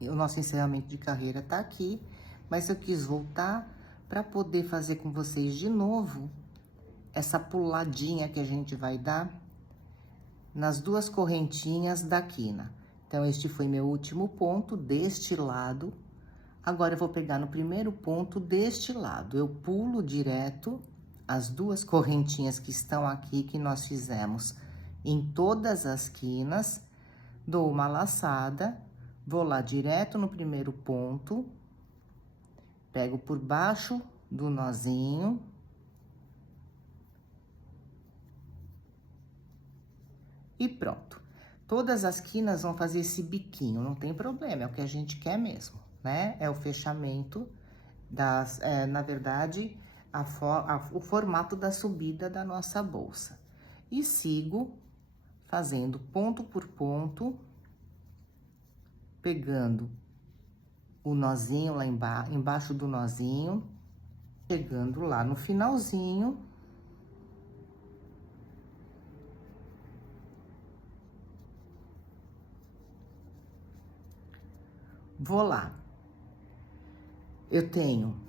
O nosso encerramento de carreira tá aqui, mas eu quis voltar para poder fazer com vocês de novo essa puladinha que a gente vai dar nas duas correntinhas da quina. Então, este foi meu último ponto deste lado. Agora, eu vou pegar no primeiro ponto deste lado. Eu pulo direto as duas correntinhas que estão aqui, que nós fizemos em todas as quinas, dou uma laçada, vou lá direto no primeiro ponto, pego por baixo do nozinho, e pronto. Todas as quinas vão fazer esse biquinho, não tem problema, é o que a gente quer mesmo, né? É o fechamento na verdade, o formato da subida da nossa bolsa. E sigo fazendo ponto por ponto, pegando o nozinho lá embaixo do nozinho, chegando lá no finalzinho. Vou lá. Eu tenho...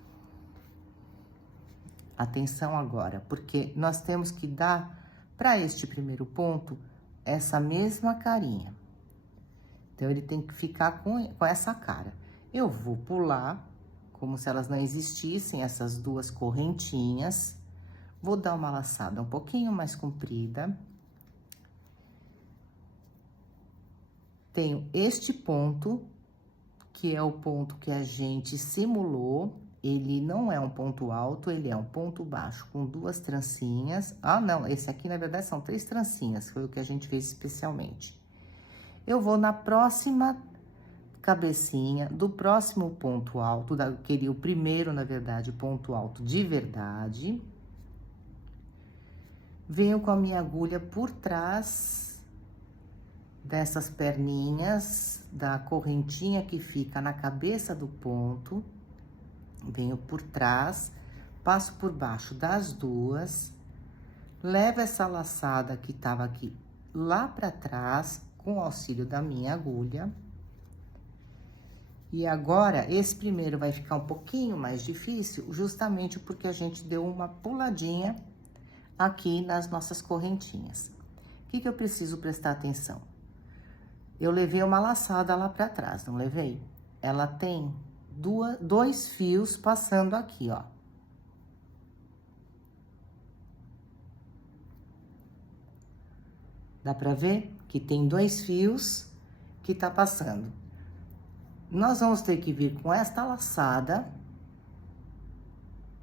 Atenção agora, porque nós temos que dar para este primeiro ponto essa mesma carinha. Então, ele tem que ficar com essa cara. Eu vou pular como se elas não existissem, essas duas correntinhas. Vou dar uma laçada um pouquinho mais comprida. Tenho este ponto, que é o ponto que a gente simulou. Ele não é um ponto alto, ele é um ponto baixo com duas trancinhas. Ah, não, esse aqui, na verdade, são 3 trancinhas, foi o que a gente fez especialmente. Eu vou na próxima cabecinha do próximo ponto alto, queria o primeiro, na verdade, ponto alto de verdade. Venho com a minha agulha por trás dessas perninhas da correntinha que fica na cabeça do ponto. Venho por trás, passo por baixo das duas, levo essa laçada que tava aqui lá pra trás, com o auxílio da minha agulha. E agora, esse primeiro vai ficar um pouquinho mais difícil, justamente porque a gente deu uma puladinha aqui nas nossas correntinhas. O que eu preciso prestar atenção? Eu levei uma laçada lá pra trás, não levei? Ela tem dois fios passando aqui, ó. Dá pra ver que tem 2 fios que tá passando. Nós vamos ter que vir com esta laçada.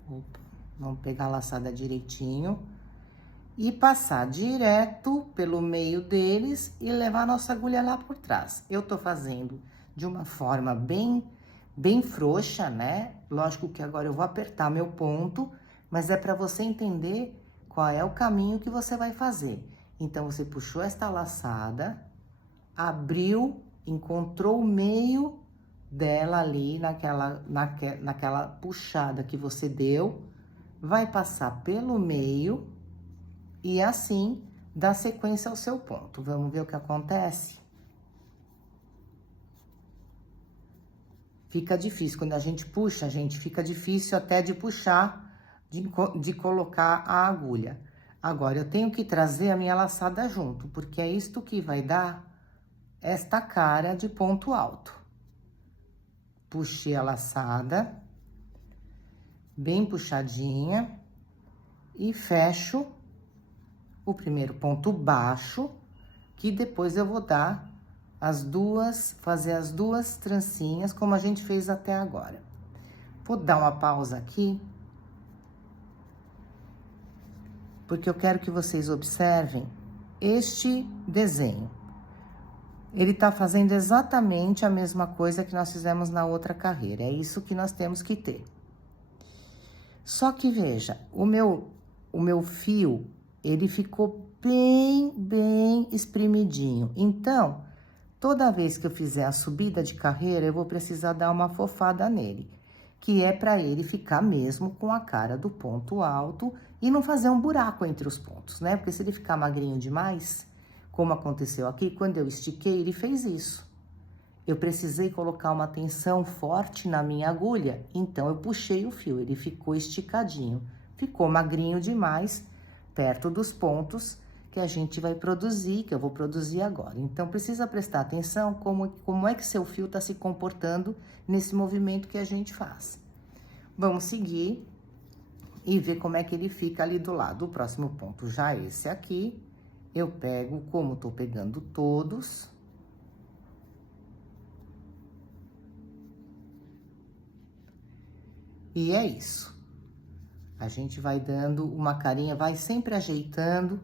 Opa, vamos pegar a laçada direitinho. E passar direto pelo meio deles e levar a nossa agulha lá por trás. Eu tô fazendo de uma forma bem frouxa, né? Lógico que agora eu vou apertar meu ponto, mas é para você entender qual é o caminho que você vai fazer. Então, você puxou esta laçada, abriu, encontrou o meio dela ali, naquela puxada que você deu, vai passar pelo meio e assim dá sequência ao seu ponto. Vamos ver o que acontece? Fica difícil, quando a gente puxa, gente, fica difícil até de puxar, de colocar a agulha. Agora, eu tenho que trazer a minha laçada junto, porque é isto que vai dar esta cara de ponto alto. Puxei a laçada, bem puxadinha, e fecho o primeiro ponto baixo, que depois eu vou dar fazer as duas trancinhas, como a gente fez até agora. Vou dar uma pausa aqui, porque eu quero que vocês observem este desenho. Ele tá fazendo exatamente a mesma coisa que nós fizemos na outra carreira, é isso que nós temos que ter. Só que, veja, o meu fio, ele ficou bem espremidinho. Então, toda vez que eu fizer a subida de carreira, eu vou precisar dar uma fofada nele, que é para ele ficar mesmo com a cara do ponto alto e não fazer um buraco entre os pontos, né? Porque se ele ficar magrinho demais, como aconteceu aqui, quando eu estiquei, ele fez isso. Eu precisei colocar uma tensão forte na minha agulha, então eu puxei o fio, ele ficou esticadinho. Ficou magrinho demais, perto dos pontos que a gente vai produzir, que eu vou produzir agora. Então, precisa prestar atenção como é que seu fio tá se comportando nesse movimento que a gente faz. Vamos seguir e ver como é que ele fica ali do lado. O próximo ponto, já esse aqui, eu pego, como tô pegando todos, e é isso. A gente vai dando uma carinha, vai sempre ajeitando,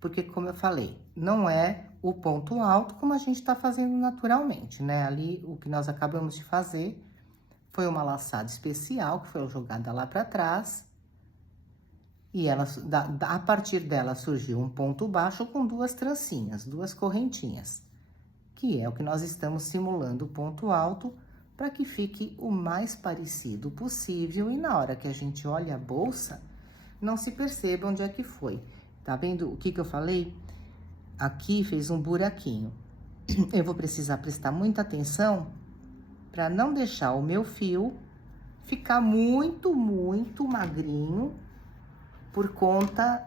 porque, como eu falei, não é o ponto alto como a gente tá fazendo naturalmente, né? Ali, o que nós acabamos de fazer foi uma laçada especial, que foi jogada lá pra trás, e ela, a partir dela surgiu um ponto baixo com duas trancinhas, duas correntinhas, que é o que nós estamos simulando o ponto alto, para que fique o mais parecido possível, e na hora que a gente olha a bolsa, não se perceba onde é que foi. Tá vendo o que eu falei? Aqui fez um buraquinho. Eu vou precisar prestar muita atenção para não deixar o meu fio ficar muito magrinho, por conta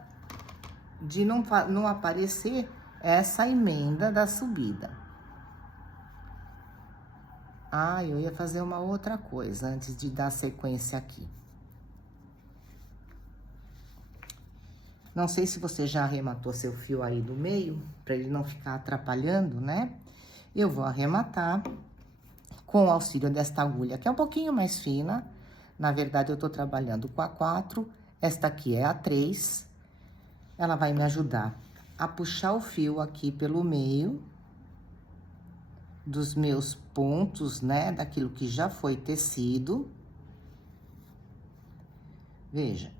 de não aparecer essa emenda da subida. Ah, eu ia fazer uma outra coisa antes de dar sequência aqui. Não sei se você já arrematou seu fio aí do meio, para ele não ficar atrapalhando, né? Eu vou arrematar com o auxílio desta agulha, que é um pouquinho mais fina. Na verdade, eu tô trabalhando com a 4, esta aqui é a 3. Ela vai me ajudar a puxar o fio aqui pelo meio dos meus pontos, né? Daquilo que já foi tecido. Veja,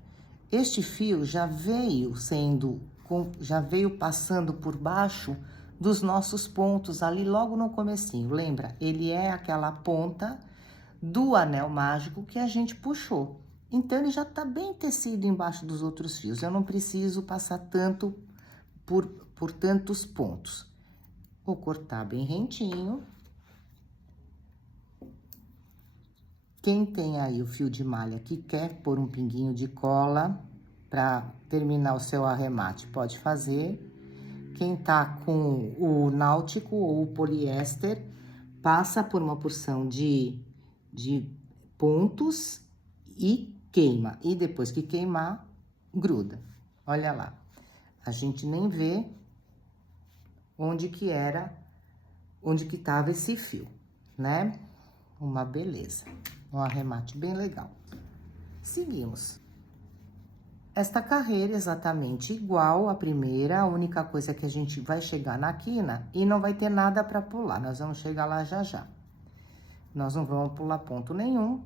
este fio já veio já veio passando por baixo dos nossos pontos ali logo no comecinho. Lembra? Ele é aquela ponta do anel mágico que a gente puxou. Então, ele já tá bem tecido embaixo dos outros fios. Eu não preciso passar tanto por tantos pontos. Vou cortar bem rentinho. Quem tem aí o fio de malha que quer pôr um pinguinho de cola para terminar o seu arremate, pode fazer. Quem tá com o náutico ou o poliéster, passa por uma porção de pontos e queima. E depois que queimar, gruda. Olha lá. A gente nem vê onde que tava esse fio, né? Uma beleza. Um arremate bem legal. Seguimos. Esta carreira é exatamente igual à primeira, a única coisa é que a gente vai chegar na quina e não vai ter nada para pular, nós vamos chegar lá já já. Nós não vamos pular ponto nenhum,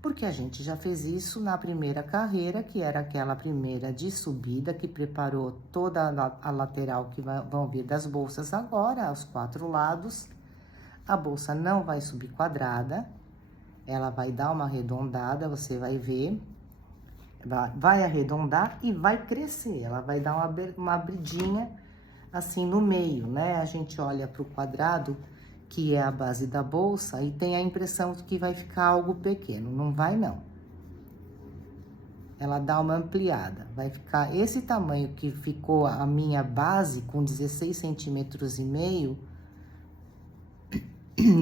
porque a gente já fez isso na primeira carreira, que era aquela primeira de subida, que preparou toda a lateral que vão vir das bolsas agora, aos 4 lados. A bolsa não vai subir quadrada, ela vai dar uma arredondada, você vai ver. Vai arredondar e vai crescer, ela vai dar uma abridinha assim no meio, né? A gente olha para o quadrado, que é a base da bolsa, e tem a impressão de que vai ficar algo pequeno. Não vai, não. Ela dá uma ampliada, vai ficar esse tamanho que ficou a minha base, com 16 centímetros e meio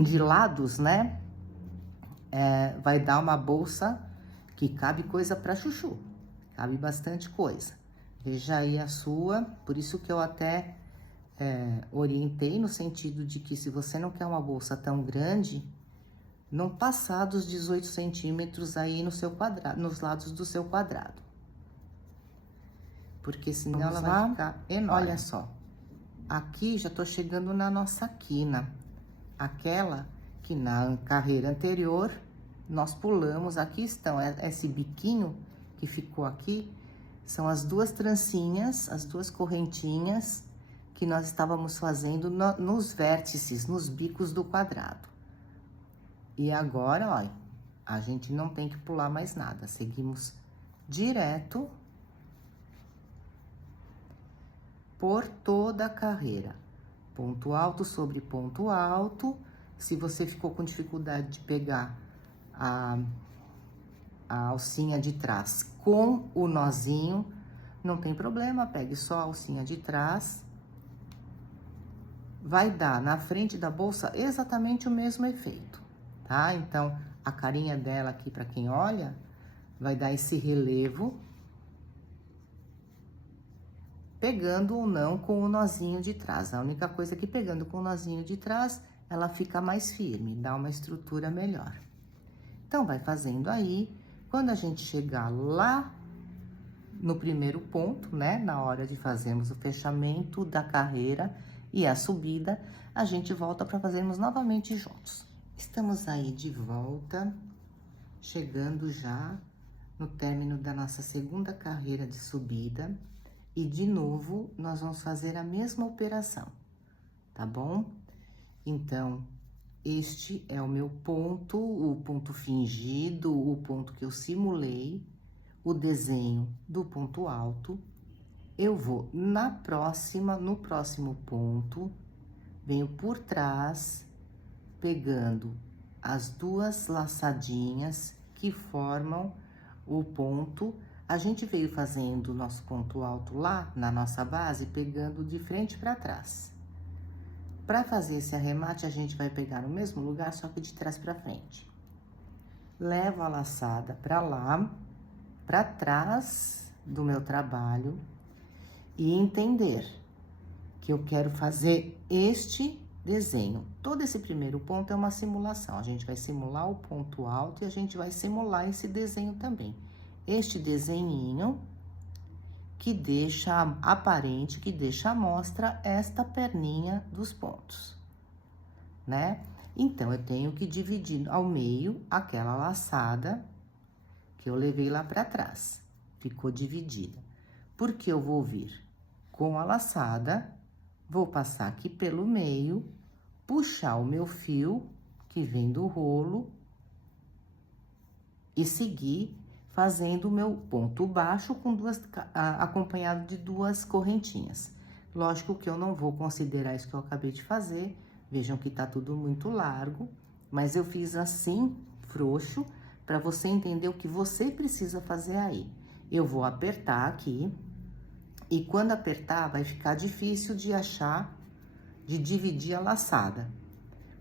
de lados, né? Vai dar uma bolsa que cabe coisa para chuchu, cabe bastante coisa. Veja aí a sua, por isso que eu até orientei no sentido de que se você não quer uma bolsa tão grande, não passar dos 18 centímetros aí no seu quadrado, nos lados do seu quadrado. Porque senão ela vai ficar enorme. Olha só, aqui já tô chegando na nossa quina, aquela que na carreira anterior nós pulamos. Aqui estão, esse biquinho que ficou aqui, são as duas trancinhas, as duas correntinhas que nós estávamos fazendo nos vértices, nos bicos do quadrado. E agora, olha, a gente não tem que pular mais nada, seguimos direto por toda a carreira. Ponto alto sobre ponto alto. Se você ficou com dificuldade de pegar a alcinha de trás com o nozinho, não tem problema, pegue só a alcinha de trás. Vai dar na frente da bolsa exatamente o mesmo efeito, tá? Então, a carinha dela aqui, para quem olha, vai dar esse relevo, pegando ou não com o nozinho de trás. A única coisa é que pegando com o nozinho de trás, ela fica mais firme, dá uma estrutura melhor. Então, vai fazendo aí. Quando a gente chegar lá no primeiro ponto, né, na hora de fazermos o fechamento da carreira e a subida, a gente volta para fazermos novamente juntos. Estamos aí de volta, chegando já no término da nossa segunda carreira de subida. E, de novo, nós vamos fazer a mesma operação, tá bom? Então, este é o meu ponto, o ponto fingido, o ponto que eu simulei, o desenho do ponto alto. Eu vou no próximo ponto, venho por trás, pegando as duas laçadinhas que formam o ponto. A gente veio fazendo o nosso ponto alto lá na nossa base, pegando de frente para trás. Para fazer esse arremate, a gente vai pegar no mesmo lugar, só que de trás para frente. Levo a laçada para lá, para trás do meu trabalho e entender que eu quero fazer este desenho. Todo esse primeiro ponto é uma simulação. A gente vai simular o ponto alto e a gente vai simular esse desenho também. Este desenhinho que deixa aparente, que deixa à mostra esta perninha dos pontos, né? Então, eu tenho que dividir ao meio aquela laçada que eu levei lá para trás. Ficou dividida. Porque eu vou vir com a laçada, vou passar aqui pelo meio, puxar o meu fio que vem do rolo e seguir fazendo o meu ponto baixo com acompanhado de 2 correntinhas. Lógico que eu não vou considerar isso que eu acabei de fazer, vejam que tá tudo muito largo, mas eu fiz assim, frouxo, para você entender o que você precisa fazer aí. Eu vou apertar aqui, e quando apertar, vai ficar difícil de achar, de dividir a laçada.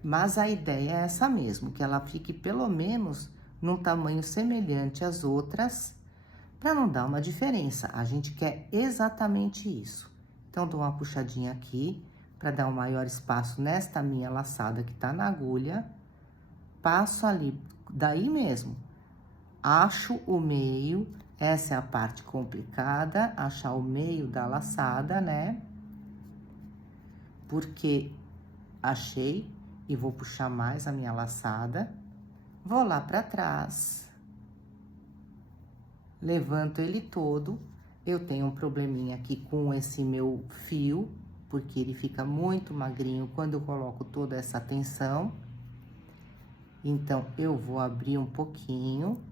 Mas a ideia é essa mesmo, que ela fique pelo menos num tamanho semelhante às outras, para não dar uma diferença. A gente quer exatamente isso. Então, dou uma puxadinha aqui, para dar um maior espaço nesta minha laçada que tá na agulha. Passo ali, daí mesmo, acho o meio, essa é a parte complicada, achar o meio da laçada, né? Porque achei e vou puxar mais a minha laçada. Vou lá para trás, levanto ele todo. Eu tenho um probleminha aqui com esse meu fio, porque ele fica muito magrinho quando eu coloco toda essa tensão. Então, eu vou abrir um pouquinho,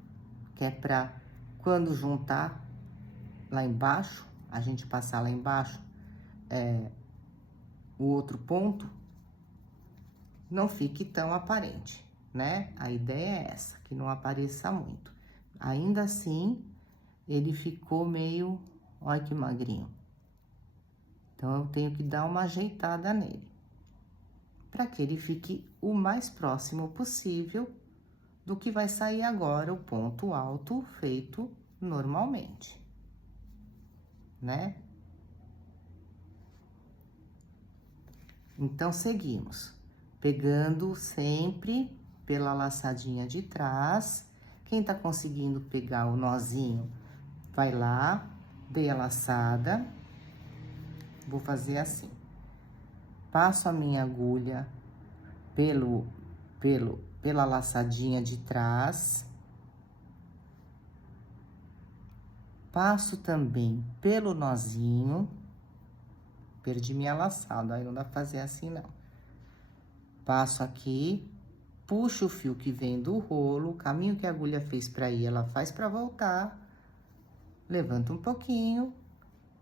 que é pra quando juntar lá embaixo, a gente passar lá embaixo, o outro ponto, não fique tão aparente, né? A ideia é essa, que não apareça muito. Ainda assim, ele ficou meio, olha que magrinho. Então, eu tenho que dar uma ajeitada nele, para que ele fique o mais próximo possível do que vai sair agora o ponto alto feito normalmente, né? Então, seguimos, pegando sempre pela laçadinha de trás. Quem tá conseguindo pegar o nozinho, vai lá, dei a laçada, vou fazer assim. Passo a minha agulha pela laçadinha de trás. Passo também pelo nozinho. Perdi minha laçada, aí não dá pra fazer assim, não. Passo aqui, puxo o fio que vem do rolo, o caminho que a agulha fez pra ir, ela faz pra voltar. Levanto um pouquinho,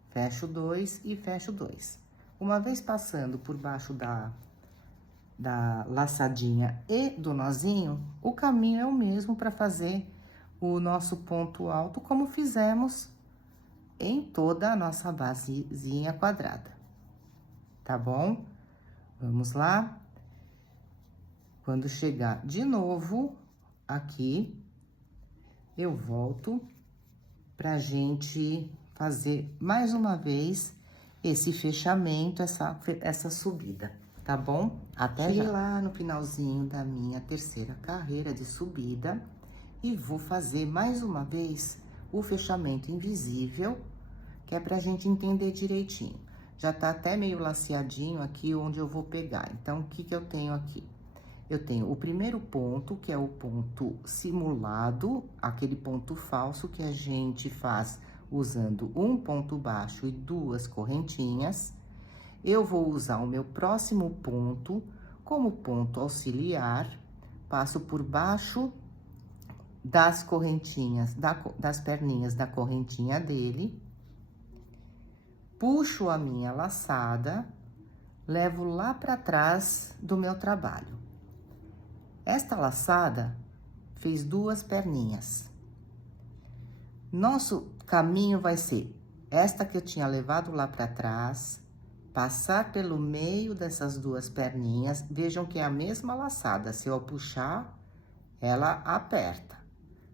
fecho 2 e fecho 2. Uma vez passando por baixo da laçadinha e do nozinho, o caminho é o mesmo para fazer o nosso ponto alto, como fizemos em toda a nossa basezinha quadrada, tá bom? Vamos lá. Quando chegar de novo aqui, eu volto pra gente fazer mais uma vez esse fechamento, essa subida, tá bom? Até já. Cheguei lá no finalzinho da minha terceira carreira de subida e vou fazer mais uma vez o fechamento invisível, que é pra gente entender direitinho. Já tá até meio laceadinho aqui onde eu vou pegar. Então, o que que eu tenho aqui? Eu tenho o primeiro ponto, que é o ponto simulado, aquele ponto falso que a gente faz usando um ponto baixo e 2 correntinhas. Eu vou usar o meu próximo ponto como ponto auxiliar, passo por baixo das correntinhas, das perninhas da correntinha dele, puxo a minha laçada, levo lá para trás do meu trabalho. Esta laçada fez 2 perninhas. Nosso caminho vai ser esta que eu tinha levado lá para trás, passar pelo meio dessas duas perninhas. Vejam que é a mesma laçada. Se eu puxar, ela aperta.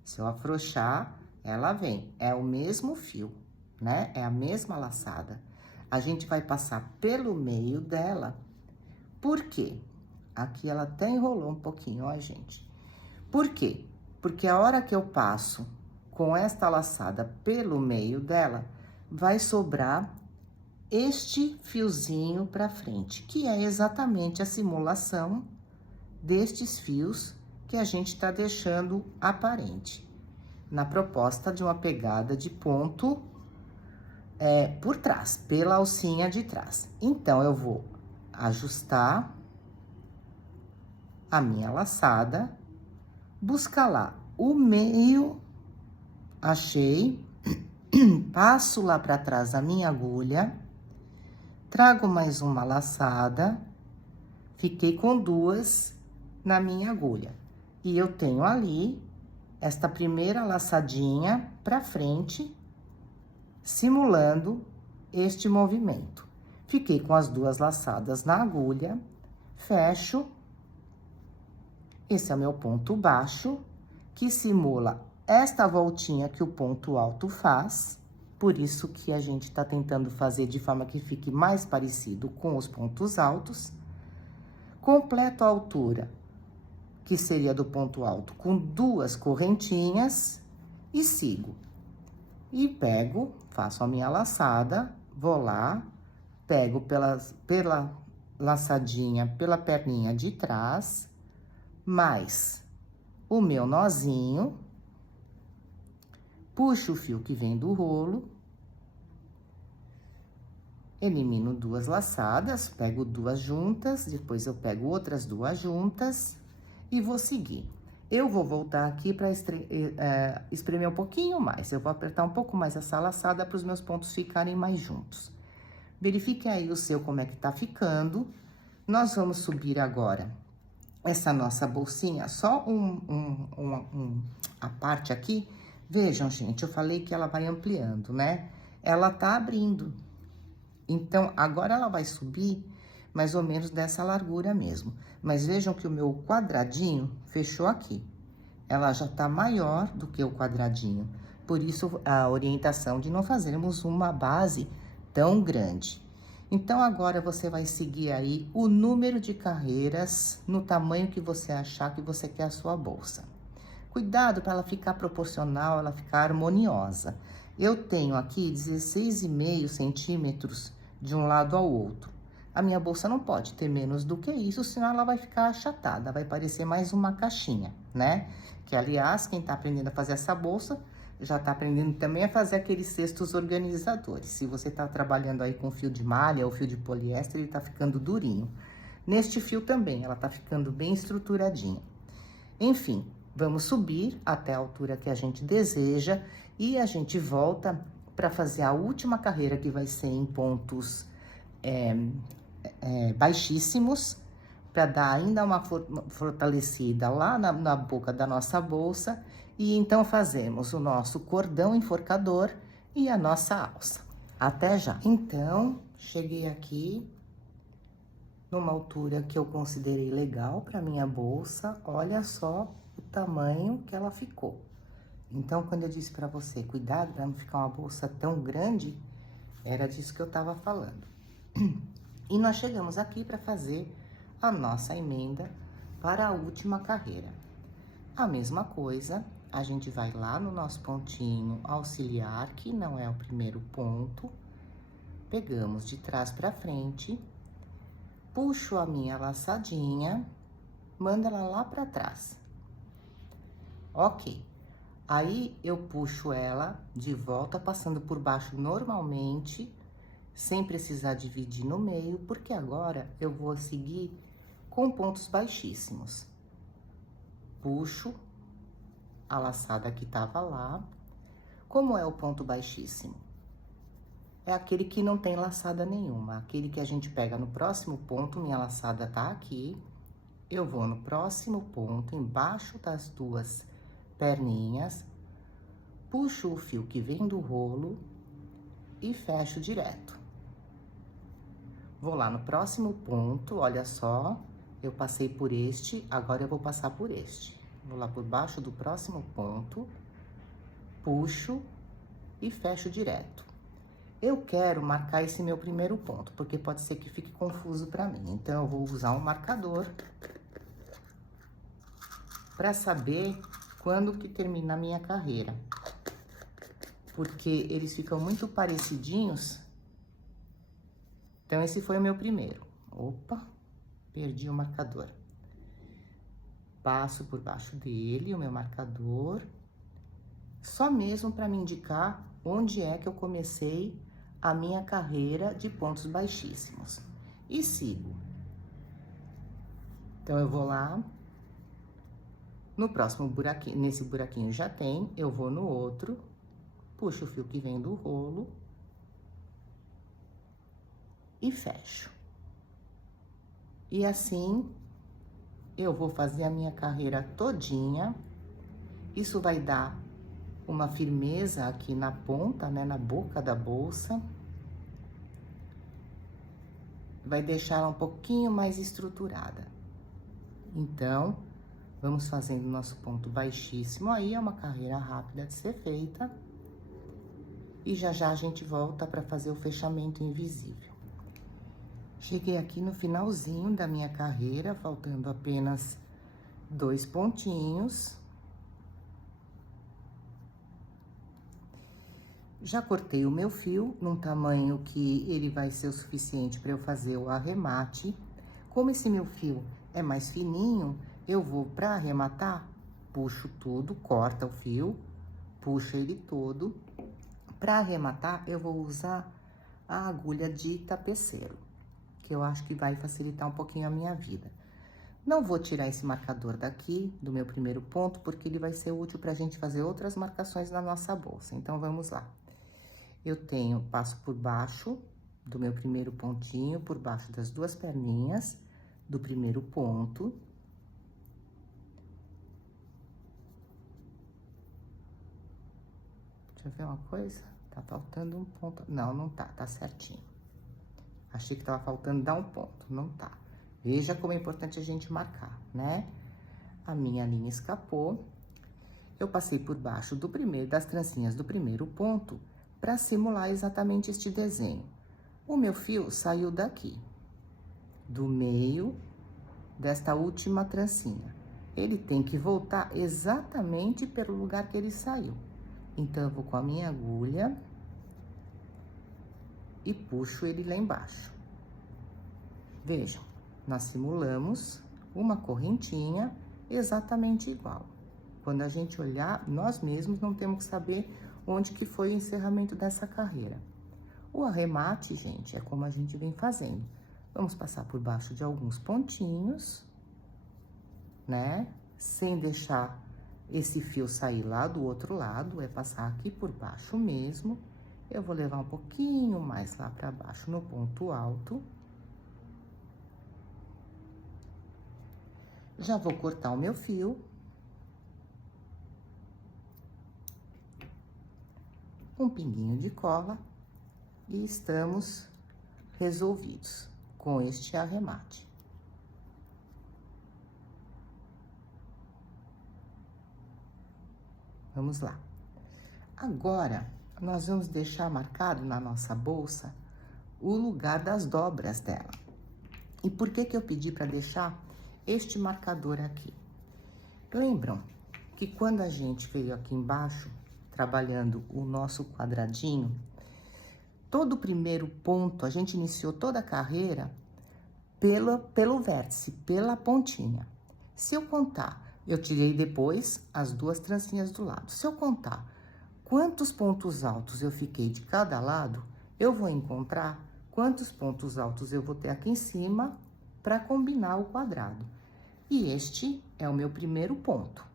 Se eu afrouxar, ela vem. É o mesmo fio, né? É a mesma laçada. A gente vai passar pelo meio dela. Por quê? Aqui ela até enrolou um pouquinho, ó, gente. Por quê? Porque a hora que eu passo com esta laçada pelo meio dela, vai sobrar este fiozinho pra frente, que é exatamente a simulação destes fios que a gente tá deixando aparente, na proposta de uma pegada de ponto por trás, pela alcinha de trás. Então, eu vou ajustar a minha laçada, buscar lá o meio, achei, passo lá pra trás a minha agulha, trago mais uma laçada, fiquei com duas na minha agulha. E eu tenho ali esta primeira laçadinha pra frente, simulando este movimento. Fiquei com as duas laçadas na agulha, fecho. Esse é o meu ponto baixo, que simula esta voltinha que o ponto alto faz. Por isso que a gente tá tentando fazer de forma que fique mais parecido com os pontos altos. Completo a altura, que seria do ponto alto, com duas correntinhas e sigo. E pego, faço a minha laçada, vou lá, pego pela laçadinha, pela perninha de trás, mais o meu nozinho, puxo o fio que vem do rolo, elimino duas laçadas, pego duas juntas, depois eu pego outras duas juntas e vou seguir. Eu vou voltar aqui para espremer um pouquinho mais. Eu vou apertar um pouco mais essa laçada para os meus pontos ficarem mais juntos. Verifique aí o seu como é que tá ficando. Nós vamos subir agora essa nossa bolsinha, só a parte aqui. Vejam, gente, eu falei que ela vai ampliando, né? Ela tá abrindo. Então, agora ela vai subir mais ou menos dessa largura mesmo. Mas vejam que o meu quadradinho fechou aqui. Ela já tá maior do que o quadradinho. Por isso, a orientação de não fazermos uma base tão grande. Então, agora você vai seguir aí o número de carreiras no tamanho que você achar que você quer a sua bolsa. Cuidado para ela ficar proporcional, ela ficar harmoniosa. Eu tenho aqui 16,5 centímetros de um lado ao outro. A minha bolsa não pode ter menos do que isso, senão ela vai ficar achatada, vai parecer mais uma caixinha, né? Que, aliás, quem tá aprendendo a fazer essa bolsa, já tá aprendendo também a fazer aqueles cestos organizadores. Se você tá trabalhando aí com fio de malha ou fio de poliéster, ele tá ficando durinho. Neste fio também, ela tá ficando bem estruturadinha. Enfim, vamos subir até a altura que a gente deseja e a gente volta para fazer a última carreira, que vai ser em pontos baixíssimos, para dar ainda uma fortalecida lá na boca da nossa bolsa. E então fazemos o nosso cordão enforcador e a nossa alça. Até já! Então, cheguei aqui numa altura que eu considerei legal para minha bolsa. Olha só o tamanho que ela ficou. Então, quando eu disse para você, cuidado para não ficar uma bolsa tão grande, era disso que eu tava falando. E nós chegamos aqui para fazer a nossa emenda para a última carreira. A mesma coisa, a gente vai lá no nosso pontinho auxiliar, que não é o primeiro ponto, pegamos de trás para frente, puxo a minha laçadinha, mando ela lá para trás. Ok. Aí, eu puxo ela de volta, passando por baixo normalmente, sem precisar dividir no meio, porque agora eu vou seguir com pontos baixíssimos. Puxo a laçada que tava lá. Como é o ponto baixíssimo? É aquele que não tem laçada nenhuma, aquele que a gente pega no próximo ponto. Minha laçada tá aqui, eu vou no próximo ponto, embaixo das duas perninhas, puxo o fio que vem do rolo e fecho direto. Vou lá no próximo ponto, olha só, eu passei por este, agora eu vou passar por este. Vou lá por baixo do próximo ponto, puxo e fecho direto. Eu quero marcar esse meu primeiro ponto, porque pode ser que fique confuso para mim. Então, eu vou usar um marcador para saber quando que termina a minha carreira. Porque eles ficam muito parecidinhos. Então, esse foi o meu primeiro. Opa, perdi o marcador. Passo por baixo dele, o meu marcador. Só mesmo para me indicar onde é que eu comecei a minha carreira de pontos baixíssimos. E sigo. Então, eu vou lá. No próximo buraquinho, nesse buraquinho já tem, eu vou no outro, puxo o fio que vem do rolo e fecho. E assim, eu vou fazer a minha carreira todinha. Isso vai dar uma firmeza aqui na ponta, né, na boca da bolsa. Vai deixar ela um pouquinho mais estruturada. Então, vamos fazendo nosso ponto baixíssimo. Aí é uma carreira rápida de ser feita. E já já a gente volta para fazer o fechamento invisível. Cheguei aqui no finalzinho da minha carreira, faltando apenas 2 pontinhos. Já cortei o meu fio num tamanho que ele vai ser o suficiente para eu fazer o arremate. Como esse meu fio é mais fininho, eu vou para arrematar, puxo tudo, corta o fio, puxo ele todo. Para arrematar, eu vou usar a agulha de tapeceiro, que eu acho que vai facilitar um pouquinho a minha vida. Não vou tirar esse marcador daqui, do meu primeiro ponto, porque ele vai ser útil para a gente fazer outras marcações na nossa bolsa. Então, vamos lá. Eu passo por baixo do meu primeiro pontinho, por baixo das 2 perninhas do primeiro ponto. Deixa eu ver uma coisa. Tá faltando um ponto. Não, não tá, tá certinho. Achei que tava faltando dar um ponto, não tá. Veja como é importante a gente marcar, né? A minha linha escapou. Eu passei por baixo das trancinhas do primeiro ponto para simular exatamente este desenho. O meu fio saiu daqui, do meio desta última trancinha. Ele tem que voltar exatamente pelo lugar que ele saiu. Então, eu vou com a minha agulha e puxo ele lá embaixo. Vejam, nós simulamos uma correntinha exatamente igual. Quando a gente olhar, nós mesmos não temos que saber onde que foi o encerramento dessa carreira. O arremate, gente, é como a gente vem fazendo. Vamos passar por baixo de alguns pontinhos, né? Sem deixar esse fio sair lá do outro lado, é passar aqui por baixo mesmo. Eu vou levar um pouquinho mais lá para baixo no ponto alto. Já vou cortar o meu fio. Um pinguinho de cola e estamos resolvidos com este arremate. Vamos lá. Agora, nós vamos deixar marcado na nossa bolsa o lugar das dobras dela. E por que que eu pedi para deixar este marcador aqui? Lembram que quando a gente veio aqui embaixo, trabalhando o nosso quadradinho, todo o primeiro ponto, a gente iniciou toda a carreira pelo vértice, pela pontinha. Se eu contar, eu tirei depois as 2 trancinhas do lado. Se eu contar quantos pontos altos eu fiquei de cada lado, eu vou encontrar quantos pontos altos eu vou ter aqui em cima para combinar o quadrado. E este é o meu primeiro ponto,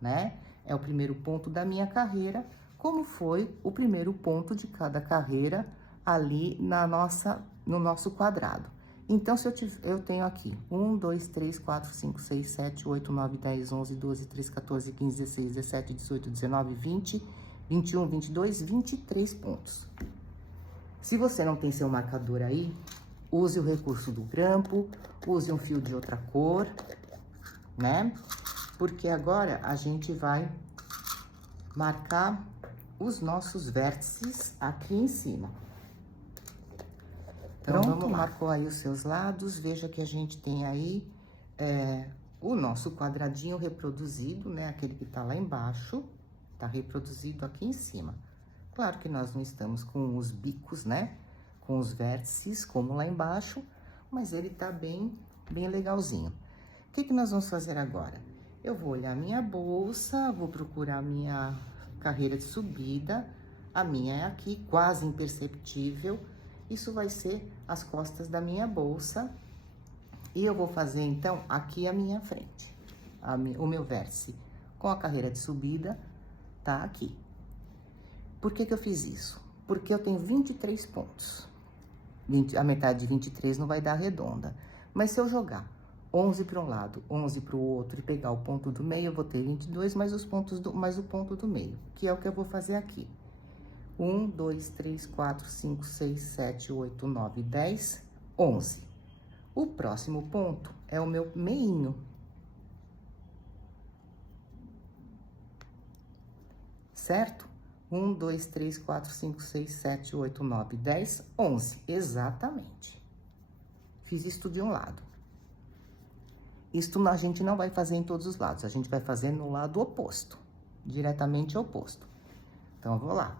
né? É o primeiro ponto da minha carreira, como foi o primeiro ponto de cada carreira ali no nosso quadrado. Então, se eu tenho aqui 1, 2, 3, 4, 5, 6, 7, 8, 9, 10, 11, 12, 13, 14, 15, 16, 17, 18, 19, 20, 21, 22, 23 pontos. Se você não tem seu marcador aí, use o recurso do grampo, use um fio de outra cor, né? Porque agora a gente vai marcar os nossos vértices aqui em cima. Então, vamos lá. Marcou aí os seus lados, veja que a gente tem aí o nosso quadradinho reproduzido, né? Aquele que tá lá embaixo, tá reproduzido aqui em cima. Claro que nós não estamos com os bicos, né? Com os vértices, como lá embaixo, mas ele tá bem legalzinho. O que que nós vamos fazer agora? Eu vou olhar minha bolsa, vou procurar minha carreira de subida. A minha é aqui, quase imperceptível. Isso vai ser as costas da minha bolsa. E eu vou fazer, então, aqui a minha frente. O meu vértice com a carreira de subida tá aqui. Por que que eu fiz isso? Porque eu tenho 23 pontos. A metade de 23 não vai dar redonda. Mas se eu jogar 11 para um lado, 11 para o outro e pegar o ponto do meio, eu vou ter 22 mais o ponto do meio, que é o que eu vou fazer aqui. 1, 2, 3, 4, 5, 6, 7, 8, 9, 10, 11. O próximo ponto é o meu meinho. Certo? 1, 2, 3, 4, 5, 6, 7, 8, 9, 10, 11. Exatamente. Fiz isto de um lado. Isto a gente não vai fazer em todos os lados, a gente vai fazer no lado oposto, diretamente oposto. Então, eu vou lá.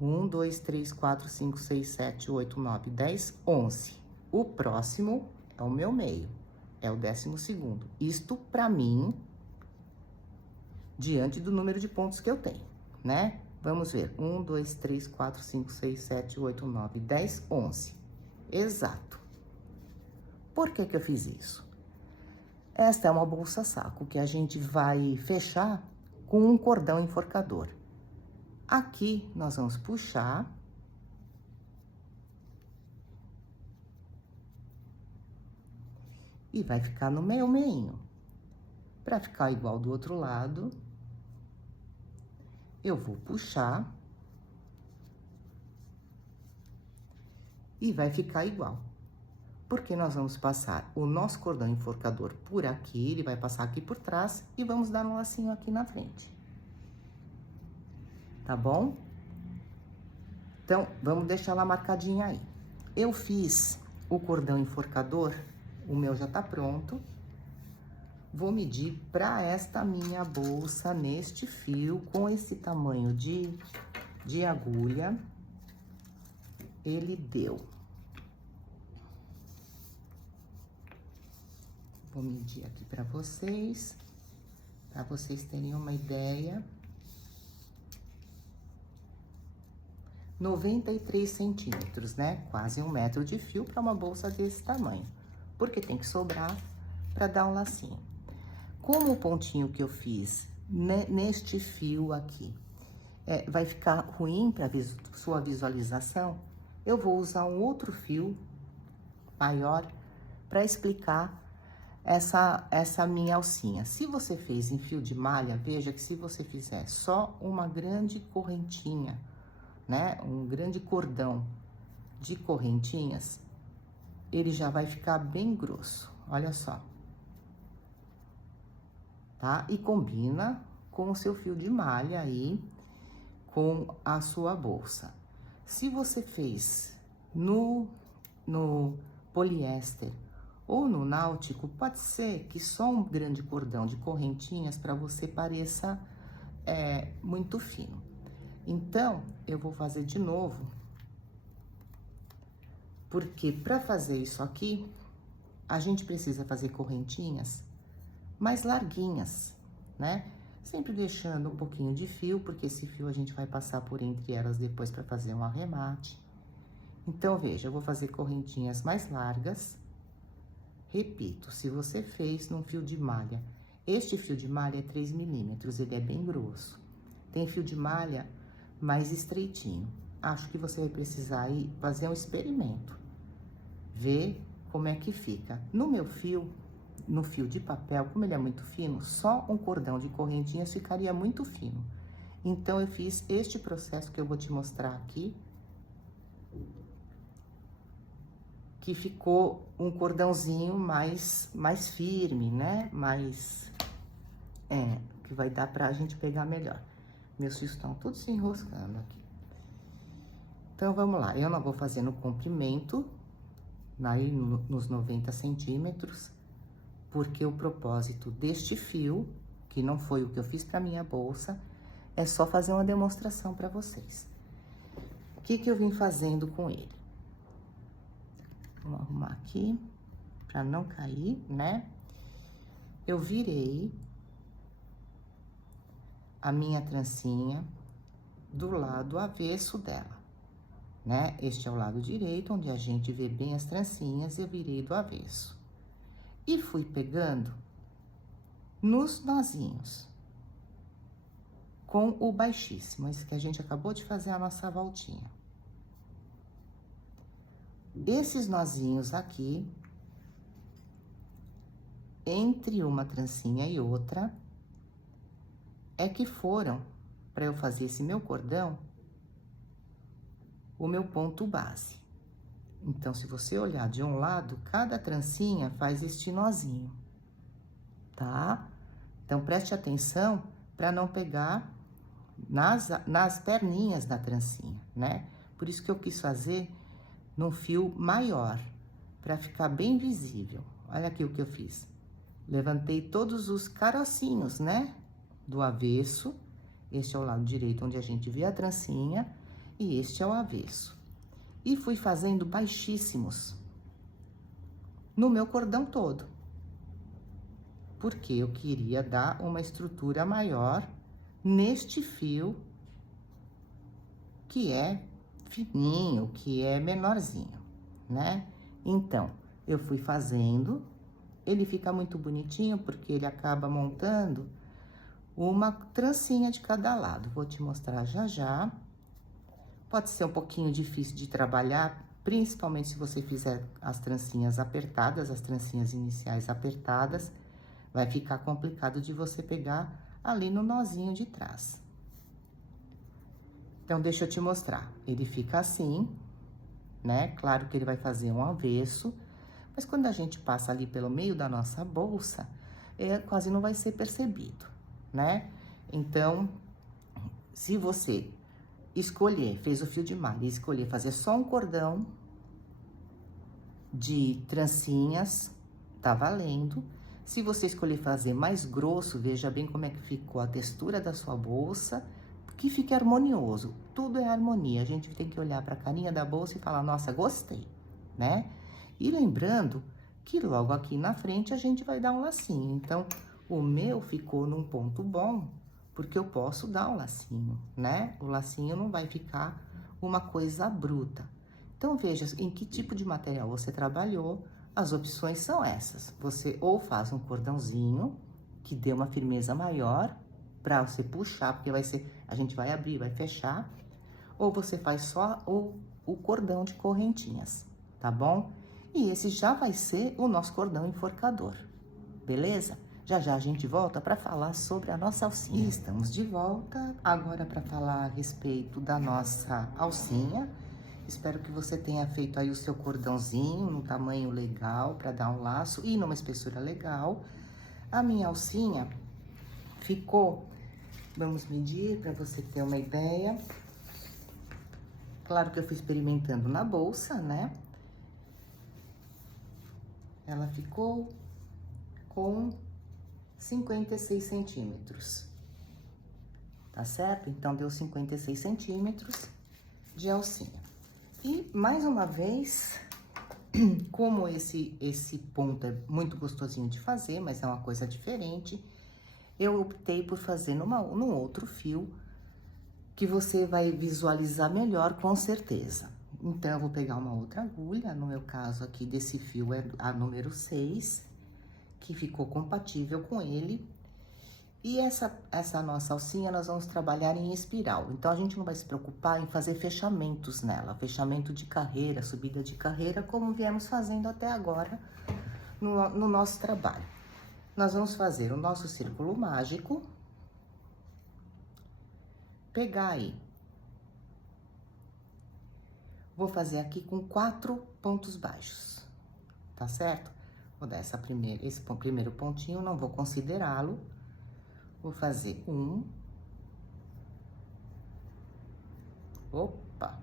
1, 2, 3, 4, 5, 6, 7, 8, 9, 10, 11. O próximo é o meu meio, é o 12º. Isto, pra mim, diante do número de pontos que eu tenho, né? Vamos ver. 1, 2, 3, 4, 5, 6, 7, 8, 9, 10, 11. Exato. Por que que eu fiz isso? Esta é uma bolsa saco que a gente vai fechar com um cordão enforcador. Aqui, nós vamos puxar. E vai ficar no meu meinho. Para ficar igual do outro lado, eu vou puxar. E vai ficar igual. Porque nós vamos passar o nosso cordão enforcador por aqui, ele vai passar aqui por trás e vamos dar um lacinho aqui na frente. Tá bom? Então, vamos deixar ela marcadinha aí. Eu fiz o cordão enforcador, o meu já tá pronto. Vou medir para esta minha bolsa, neste fio, com esse tamanho de agulha. Ele deu. Vou medir aqui para vocês terem uma ideia. 93 centímetros, né? Quase 1 metro de fio para uma bolsa desse tamanho. Porque tem que sobrar para dar um lacinho. Como o pontinho que eu fiz neste fio aqui vai ficar ruim para sua visualização, eu vou usar um outro fio maior para explicar essa minha alcinha. Se você fez em fio de malha, veja que se você fizer só uma grande correntinha, né? Um grande cordão de correntinhas, ele já vai ficar bem grosso, olha só. Tá? E combina com o seu fio de malha aí, com a sua bolsa. Se você fez no poliéster ou no náutico, pode ser que só um grande cordão de correntinhas para você pareça muito fino. Então, eu vou fazer de novo, porque para fazer isso aqui, a gente precisa fazer correntinhas mais larguinhas, né? Sempre deixando um pouquinho de fio, porque esse fio a gente vai passar por entre elas depois para fazer um arremate. Então, veja, eu vou fazer correntinhas mais largas. Repito, se você fez num fio de malha, este fio de malha é 3 milímetros, ele é bem grosso. Tem fio de malha mais estreitinho. Acho que você vai precisar aí fazer um experimento, ver como é que fica. No meu fio, no fio de papel, como ele é muito fino, só um cordão de correntinhas ficaria muito fino. Então, eu fiz este processo que eu vou te mostrar aqui. que ficou um cordãozinho mais firme, né? Que vai dar pra gente pegar melhor. Meus fios estão todos se enroscando aqui. Então, vamos lá. Eu não vou fazer no comprimento, aí nos 90 centímetros, porque o propósito deste fio, que não foi o que eu fiz pra minha bolsa, é só fazer uma demonstração pra vocês. O que que eu vim fazendo com ele? Vamos arrumar aqui, pra não cair, né? Eu virei a minha trancinha do lado avesso dela, né? Este é o lado direito, onde a gente vê bem as trancinhas, eu virei do avesso. E fui pegando nos nozinhos, com o baixíssimo, esse que a gente acabou de fazer a nossa voltinha. Esses nozinhos aqui, entre uma trancinha e outra, é que foram, para eu fazer esse meu cordão, o meu ponto base. Então, se você olhar de um lado, cada trancinha faz este nozinho, tá? Então, preste atenção para não pegar nas perninhas da trancinha, né? Por isso que eu quis fazer num fio maior, para ficar bem visível. Olha aqui o que eu fiz. Levantei todos os carocinhos, né? Do avesso. Este é o lado direito, onde a gente vê a trancinha, e este é o avesso. E fui fazendo baixíssimos no meu cordão todo, porque eu queria dar uma estrutura maior neste fio, que é fininho, que é menorzinho, né? Então, eu fui fazendo, ele fica muito bonitinho, porque ele acaba montando uma trancinha de cada lado. Vou te mostrar já já. Pode ser um pouquinho difícil de trabalhar, principalmente se você fizer as trancinhas apertadas, as trancinhas iniciais apertadas, vai ficar complicado de você pegar ali no nozinho de trás. Então, deixa eu te mostrar. Ele fica assim, né? Claro que ele vai fazer um avesso, mas quando a gente passa ali pelo meio da nossa bolsa, quase não vai ser percebido, né? Então, se você escolher, fez o fio de malha e escolher fazer só um cordão de trancinhas, tá valendo. Se você escolher fazer mais grosso, veja bem como é que ficou a textura da sua bolsa, que fique harmonioso. Tudo é harmonia, a gente tem que olhar para a carinha da bolsa e falar, nossa, gostei, né? E lembrando que logo aqui na frente a gente vai dar um lacinho. Então, o meu ficou num ponto bom, porque eu posso dar um lacinho, né? O lacinho não vai ficar uma coisa bruta. Então, veja em que tipo de material você trabalhou. As opções são essas. Você ou faz um cordãozinho, que dê uma firmeza maior, para você puxar, porque vai ser, a gente vai abrir, vai fechar. Ou você faz só o cordão de correntinhas, tá bom? E esse já vai ser o nosso cordão enforcador, beleza? Já já a gente volta para falar sobre a nossa alcinha. E estamos de volta agora para falar a respeito da nossa alcinha. Espero que você tenha feito aí o seu cordãozinho num tamanho legal para dar um laço e numa espessura legal. A minha alcinha ficou, vamos medir para você ter uma ideia. Claro que eu fui experimentando na bolsa, né? Ela ficou com 56 centímetros, tá certo? Então, deu 56 centímetros de alcinha. E, mais uma vez, como esse ponto é muito gostosinho de fazer, mas é uma coisa diferente, eu optei por fazer num outro fio, que você vai visualizar melhor, com certeza. Então, eu vou pegar uma outra agulha, no meu caso aqui desse fio é a número 6, que ficou compatível com ele. E essa nossa alcinha, nós vamos trabalhar em espiral. Então, a gente não vai se preocupar em fazer fechamentos nela. Fechamento de carreira, subida de carreira, como viemos fazendo até agora no nosso trabalho. Nós vamos fazer o nosso círculo mágico. Pegar aí. Vou fazer aqui com 4 pontos baixos, tá certo? Vou dar esse primeiro pontinho, não vou considerá-lo. Vou fazer um. Opa!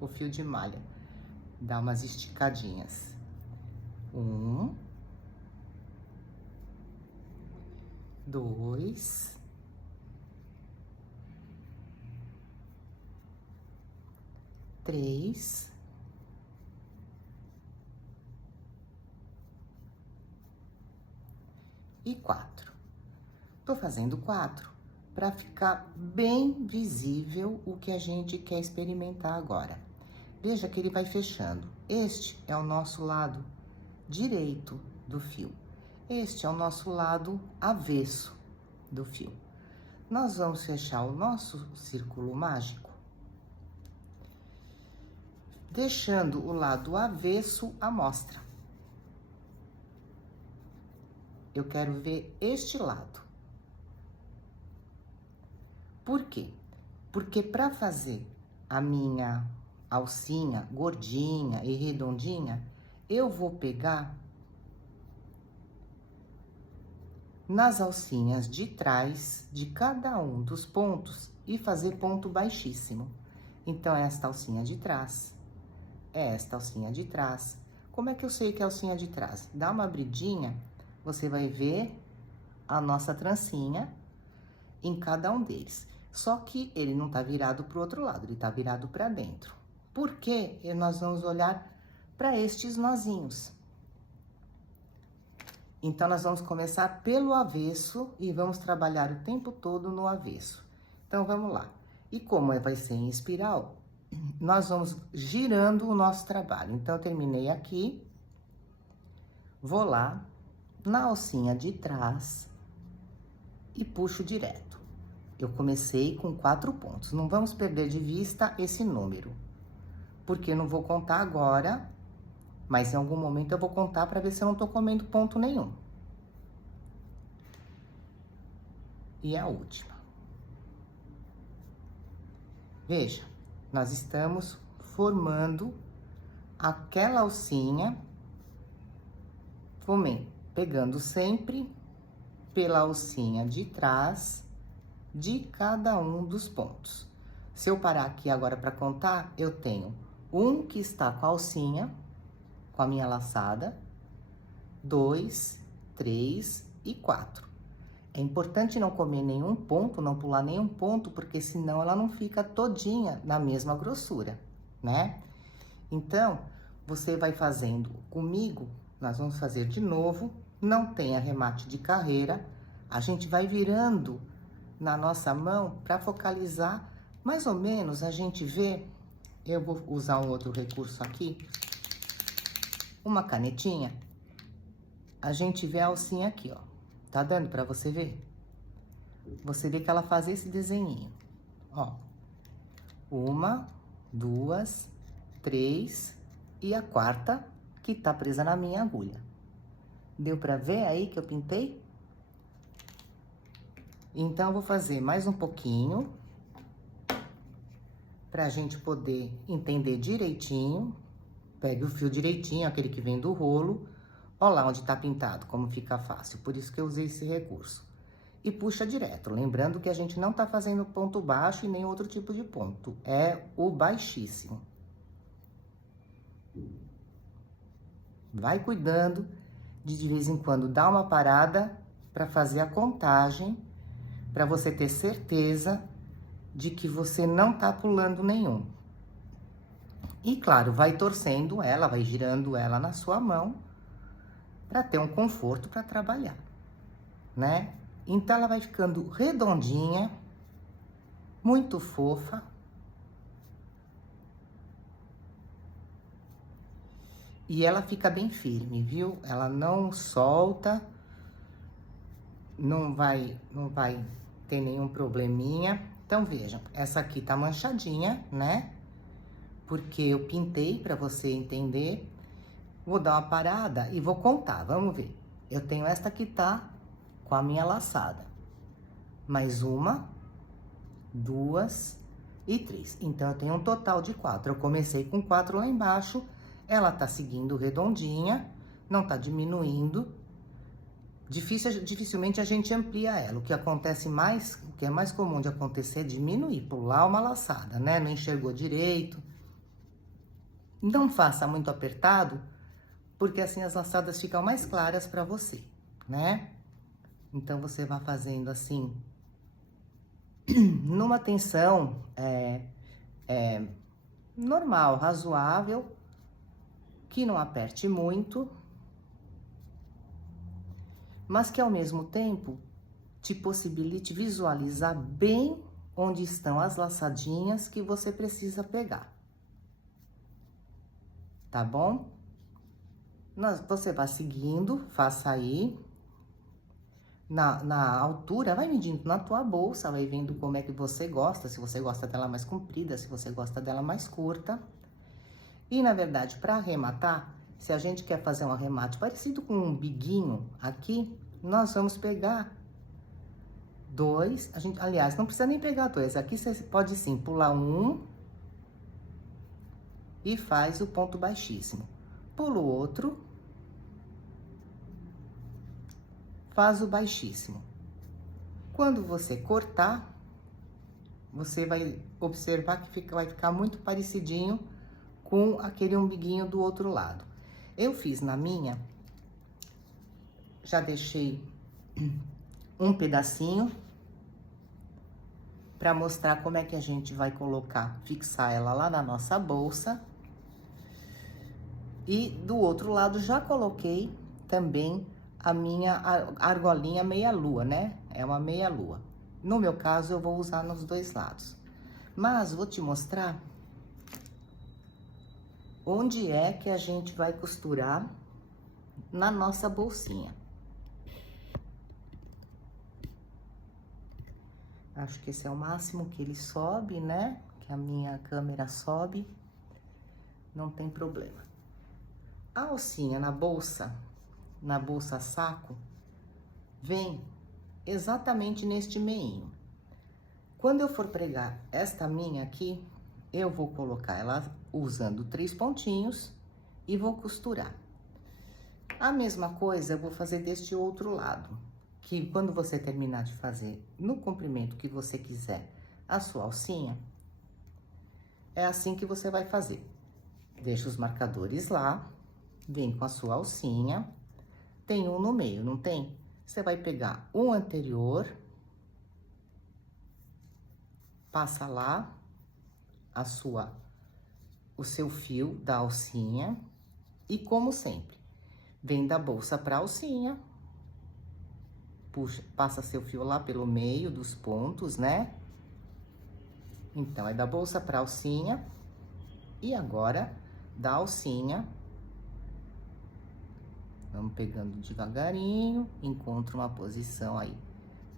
O fio de malha. Dá umas esticadinhas. Um. Dois. Três. E 4. Tô fazendo 4 para ficar bem visível o que a gente quer experimentar agora. Veja que ele vai fechando. Este é o nosso lado direito do fio. Este é o nosso lado avesso do fio. Nós vamos fechar o nosso círculo mágico, deixando o lado avesso à mostra. Eu quero ver este lado. Por quê? Porque para fazer a minha alcinha gordinha e redondinha, eu vou pegar nas alcinhas de trás de cada um dos pontos e fazer ponto baixíssimo. Então, esta alcinha de trás, esta alcinha de trás. Como é que eu sei que é a alcinha de trás? Dá uma abridinha, você vai ver a nossa trancinha em cada um deles. Só que ele não tá virado pro outro lado, ele tá virado para dentro. Por quê? E nós vamos olhar para estes nozinhos. Então, nós vamos começar pelo avesso e vamos trabalhar o tempo todo no avesso. Então, vamos lá. E como vai ser em espiral, nós vamos girando o nosso trabalho. Então, eu terminei aqui, vou lá na alcinha de trás e puxo direto. Eu comecei com 4 pontos. Não vamos perder de vista esse número, porque eu não vou contar agora, mas em algum momento eu vou contar para ver se eu não tô comendo ponto nenhum. E a última. Veja, nós estamos formando aquela alcinha, pegando sempre pela alcinha de trás de cada um dos pontos. Se eu parar aqui agora para contar, eu tenho um que está com a alcinha, com a minha laçada, 2, 3 e 4. É importante não comer nenhum ponto, não pular nenhum ponto, porque senão ela não fica todinha na mesma grossura, né? Então, você vai fazendo comigo, nós vamos fazer de novo, não tem arremate de carreira, a gente vai virando na nossa mão para focalizar, mais ou menos a gente vê, eu vou usar um outro recurso aqui, uma canetinha, a gente vê a alcinha aqui, ó. Tá dando pra você ver? Você vê que ela faz esse desenhinho, ó. 1, 2, 3 e a 4ª que tá presa na minha agulha. Deu pra ver aí que eu pintei? Então, eu vou fazer mais um pouquinho pra gente poder entender direitinho. Pegue o fio direitinho, aquele que vem do rolo. Olha lá onde tá pintado, como fica fácil. Por isso que eu usei esse recurso. E puxa direto. Lembrando que a gente não tá fazendo ponto baixo e nem outro tipo de ponto. É o baixíssimo. Vai cuidando de vez em quando dar uma parada para fazer a contagem, para você ter certeza de que você não tá pulando nenhum. E claro, vai torcendo ela, vai girando ela na sua mão, para ter um conforto para trabalhar, né? Então, ela vai ficando redondinha, muito fofa. E ela fica bem firme, viu? Ela não solta, não vai ter nenhum probleminha. Então, vejam, essa aqui tá manchadinha, né? Porque eu pintei para você entender. Vou dar uma parada e vou contar, vamos ver. Eu tenho esta que tá com a minha laçada. Mais 1, 2 e 3. Então, eu tenho um total de 4. Eu comecei com 4 lá embaixo Ela tá seguindo redondinha, não tá diminuindo. Dificilmente a gente amplia ela. O que acontece mais, o que é mais comum de acontecer é diminuir, pular uma laçada, né? Não enxergou direito. Não faça muito apertado, porque assim as laçadas ficam mais claras para você, né? Então, você vai fazendo assim, numa tensão normal, razoável, que não aperte muito, mas que ao mesmo tempo te possibilite visualizar bem onde estão as laçadinhas que você precisa pegar. Tá bom? Você vai seguindo, faça aí. Na altura, vai medindo na tua bolsa, vai vendo como é que você gosta, se você gosta dela mais comprida, se você gosta dela mais curta. E, na verdade, para arrematar, se a gente quer fazer um arremate parecido com um biguinho aqui, nós vamos pegar dois, aliás, não precisa nem pegar dois, aqui você pode sim pular um e faz o ponto baixíssimo. Pula o outro, faz o baixíssimo. Quando você cortar, você vai observar que vai ficar muito parecidinho com aquele umbiguinho do outro lado. Eu fiz na minha, já deixei um pedacinho para mostrar como é que a gente vai colocar, fixar ela lá na nossa bolsa. E do outro lado já coloquei também a minha argolinha meia-lua, né? É uma meia-lua. No meu caso, eu vou usar nos dois lados. Mas vou te mostrar onde é que a gente vai costurar na nossa bolsinha. Acho que esse é o máximo que ele sobe, né? Que a minha câmera sobe. Não tem problema. A alcinha na bolsa saco, vem exatamente neste meinho. Quando eu for pregar esta minha aqui, eu vou colocar ela usando 3 pontinhos e vou costurar. A mesma coisa eu vou fazer deste outro lado, que quando você terminar de fazer no comprimento que você quiser a sua alcinha, é assim que você vai fazer. Deixa os marcadores lá, vem com a sua alcinha, tem um no meio, não tem? Você vai pegar um anterior, passa lá o seu fio da alcinha e, como sempre, vem da bolsa para alcinha, puxa, passa seu fio lá pelo meio dos pontos, né? Então, é da bolsa para alcinha e agora da alcinha. Vamos pegando devagarinho, encontra uma posição aí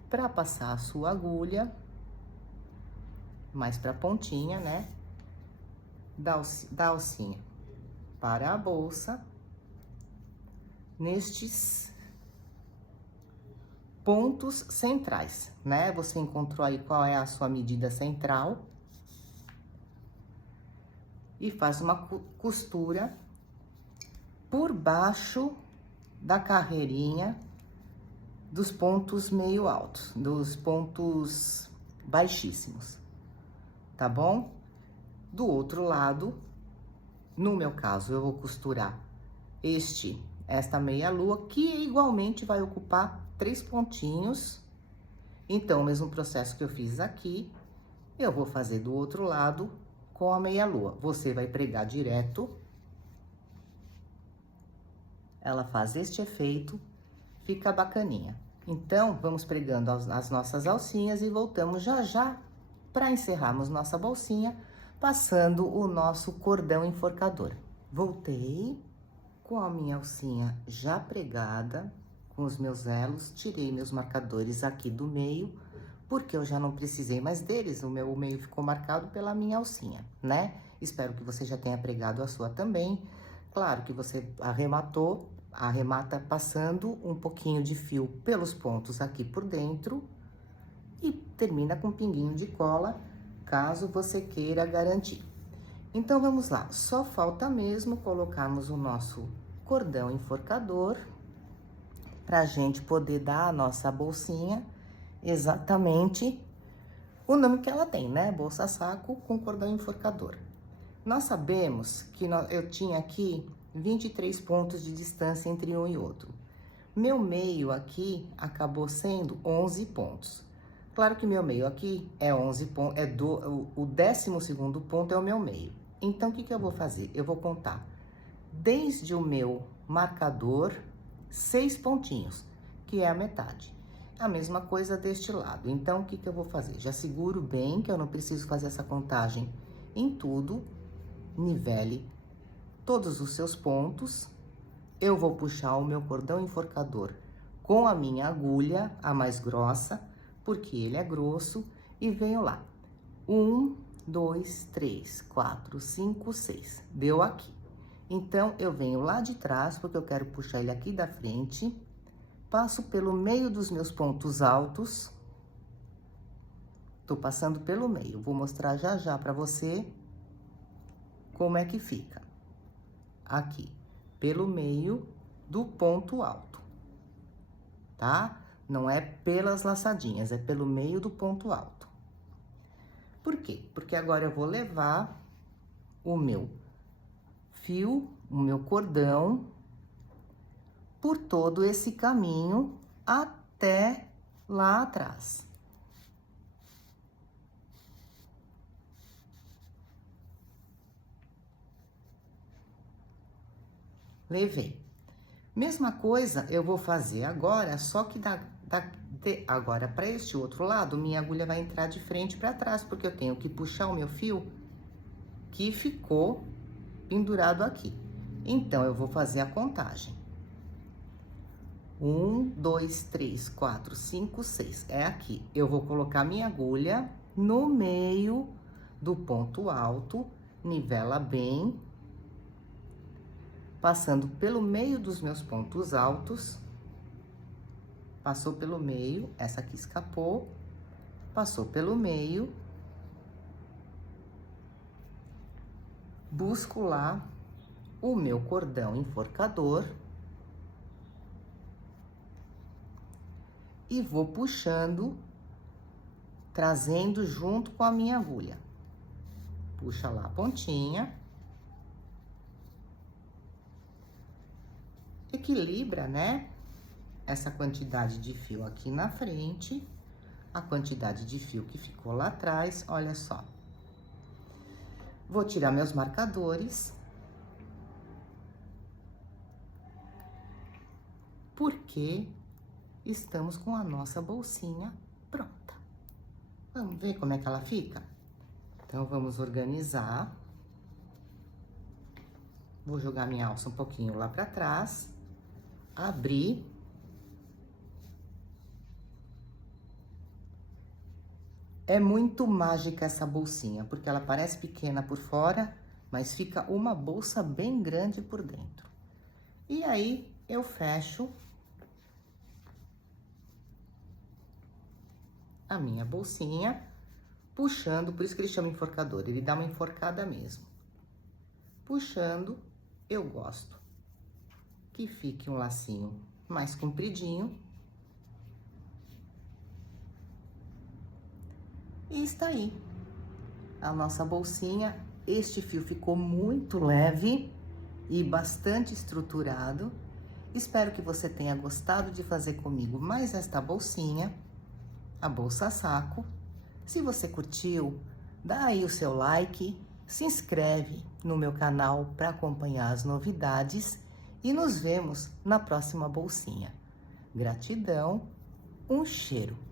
para passar a sua agulha, mais pra pontinha, né? Da alcinha para a bolsa, nestes pontos centrais, né? Você encontrou aí qual é a sua medida central e faz uma costura por baixo da carreirinha dos pontos meio altos, dos pontos baixíssimos, tá bom? Do outro lado, no meu caso, eu vou costurar esta meia-lua, que igualmente vai ocupar 3 pontinhos. Então, o mesmo processo que eu fiz aqui, eu vou fazer do outro lado com a meia-lua. Você vai pregar direto. Ela faz este efeito, fica bacaninha. Então, vamos pregando as nossas alcinhas e voltamos já já para encerrarmos nossa bolsinha, passando o nosso cordão enforcador. Voltei com a minha alcinha já pregada, com os meus elos, tirei meus marcadores aqui do meio, porque eu já não precisei mais deles, o meio ficou marcado pela minha alcinha, né? Espero que você já tenha pregado a sua também. Claro que você arremata passando um pouquinho de fio pelos pontos aqui por dentro e termina com um pinguinho de cola, caso você queira garantir. Então, vamos lá. Só falta mesmo colocarmos o nosso cordão enforcador pra gente poder dar à nossa bolsinha exatamente o nome que ela tem, né? Bolsa saco com cordão enforcador. Nós sabemos que eu tinha aqui 23 pontos de distância entre um e outro. Meu meio aqui acabou sendo 11 pontos. Claro que meu meio aqui é 11 pontos, o 12º ponto é o meu meio. Então, o que que eu vou fazer? Eu vou contar desde o meu marcador 6 pontinhos, que é a metade. A mesma coisa deste lado. Então, o que que eu vou fazer? Já seguro bem que eu não preciso fazer essa contagem em tudo. Nivele todos os seus pontos. Eu vou puxar o meu cordão enforcador com a minha agulha, a mais grossa, porque ele é grosso, e venho lá. 1, 2, 3, 4, 5, 6. Deu aqui. Então, eu venho lá de trás, porque eu quero puxar ele aqui da frente. Passo pelo meio dos meus pontos altos. Tô passando pelo meio. Vou mostrar já já pra você como é que fica. Aqui, pelo meio do ponto alto, tá? Não é pelas laçadinhas, é pelo meio do ponto alto. Por quê? Porque agora eu vou levar o meu fio, o meu cordão, por todo esse caminho até lá atrás. Levei. Mesma coisa eu vou fazer agora, só que agora para este outro lado, minha agulha vai entrar de frente para trás, porque eu tenho que puxar o meu fio que ficou pendurado aqui. Então, eu vou fazer a contagem. 1, 2, 3, 4, 5, 6. É aqui. Eu vou colocar minha agulha no meio do ponto alto, nivela bem, passando pelo meio dos meus pontos altos. Passou pelo meio, essa aqui escapou, passou pelo meio. Busco lá o meu cordão enforcador e vou puxando, trazendo junto com a minha agulha. Puxa lá a pontinha. Equilibra, né? Essa quantidade de fio aqui na frente, a quantidade de fio que ficou lá atrás, olha só. Vou tirar meus marcadores. Porque estamos com a nossa bolsinha pronta. Vamos ver como é que ela fica? Então, vamos organizar. Vou jogar minha alça um pouquinho lá pra trás. Abrir. É muito mágica essa bolsinha, porque ela parece pequena por fora, mas fica uma bolsa bem grande por dentro. E aí, eu fecho a minha bolsinha, puxando, por isso que ele chama enforcador, ele dá uma enforcada mesmo. Puxando, eu gosto que fique um lacinho mais compridinho. E está aí a nossa bolsinha. Este fio ficou muito leve e bastante estruturado. Espero que você tenha gostado de fazer comigo mais esta bolsinha, a bolsa saco. Se você curtiu, dá aí o seu like, se inscreve no meu canal para acompanhar as novidades e nos vemos na próxima bolsinha. Gratidão, um cheiro.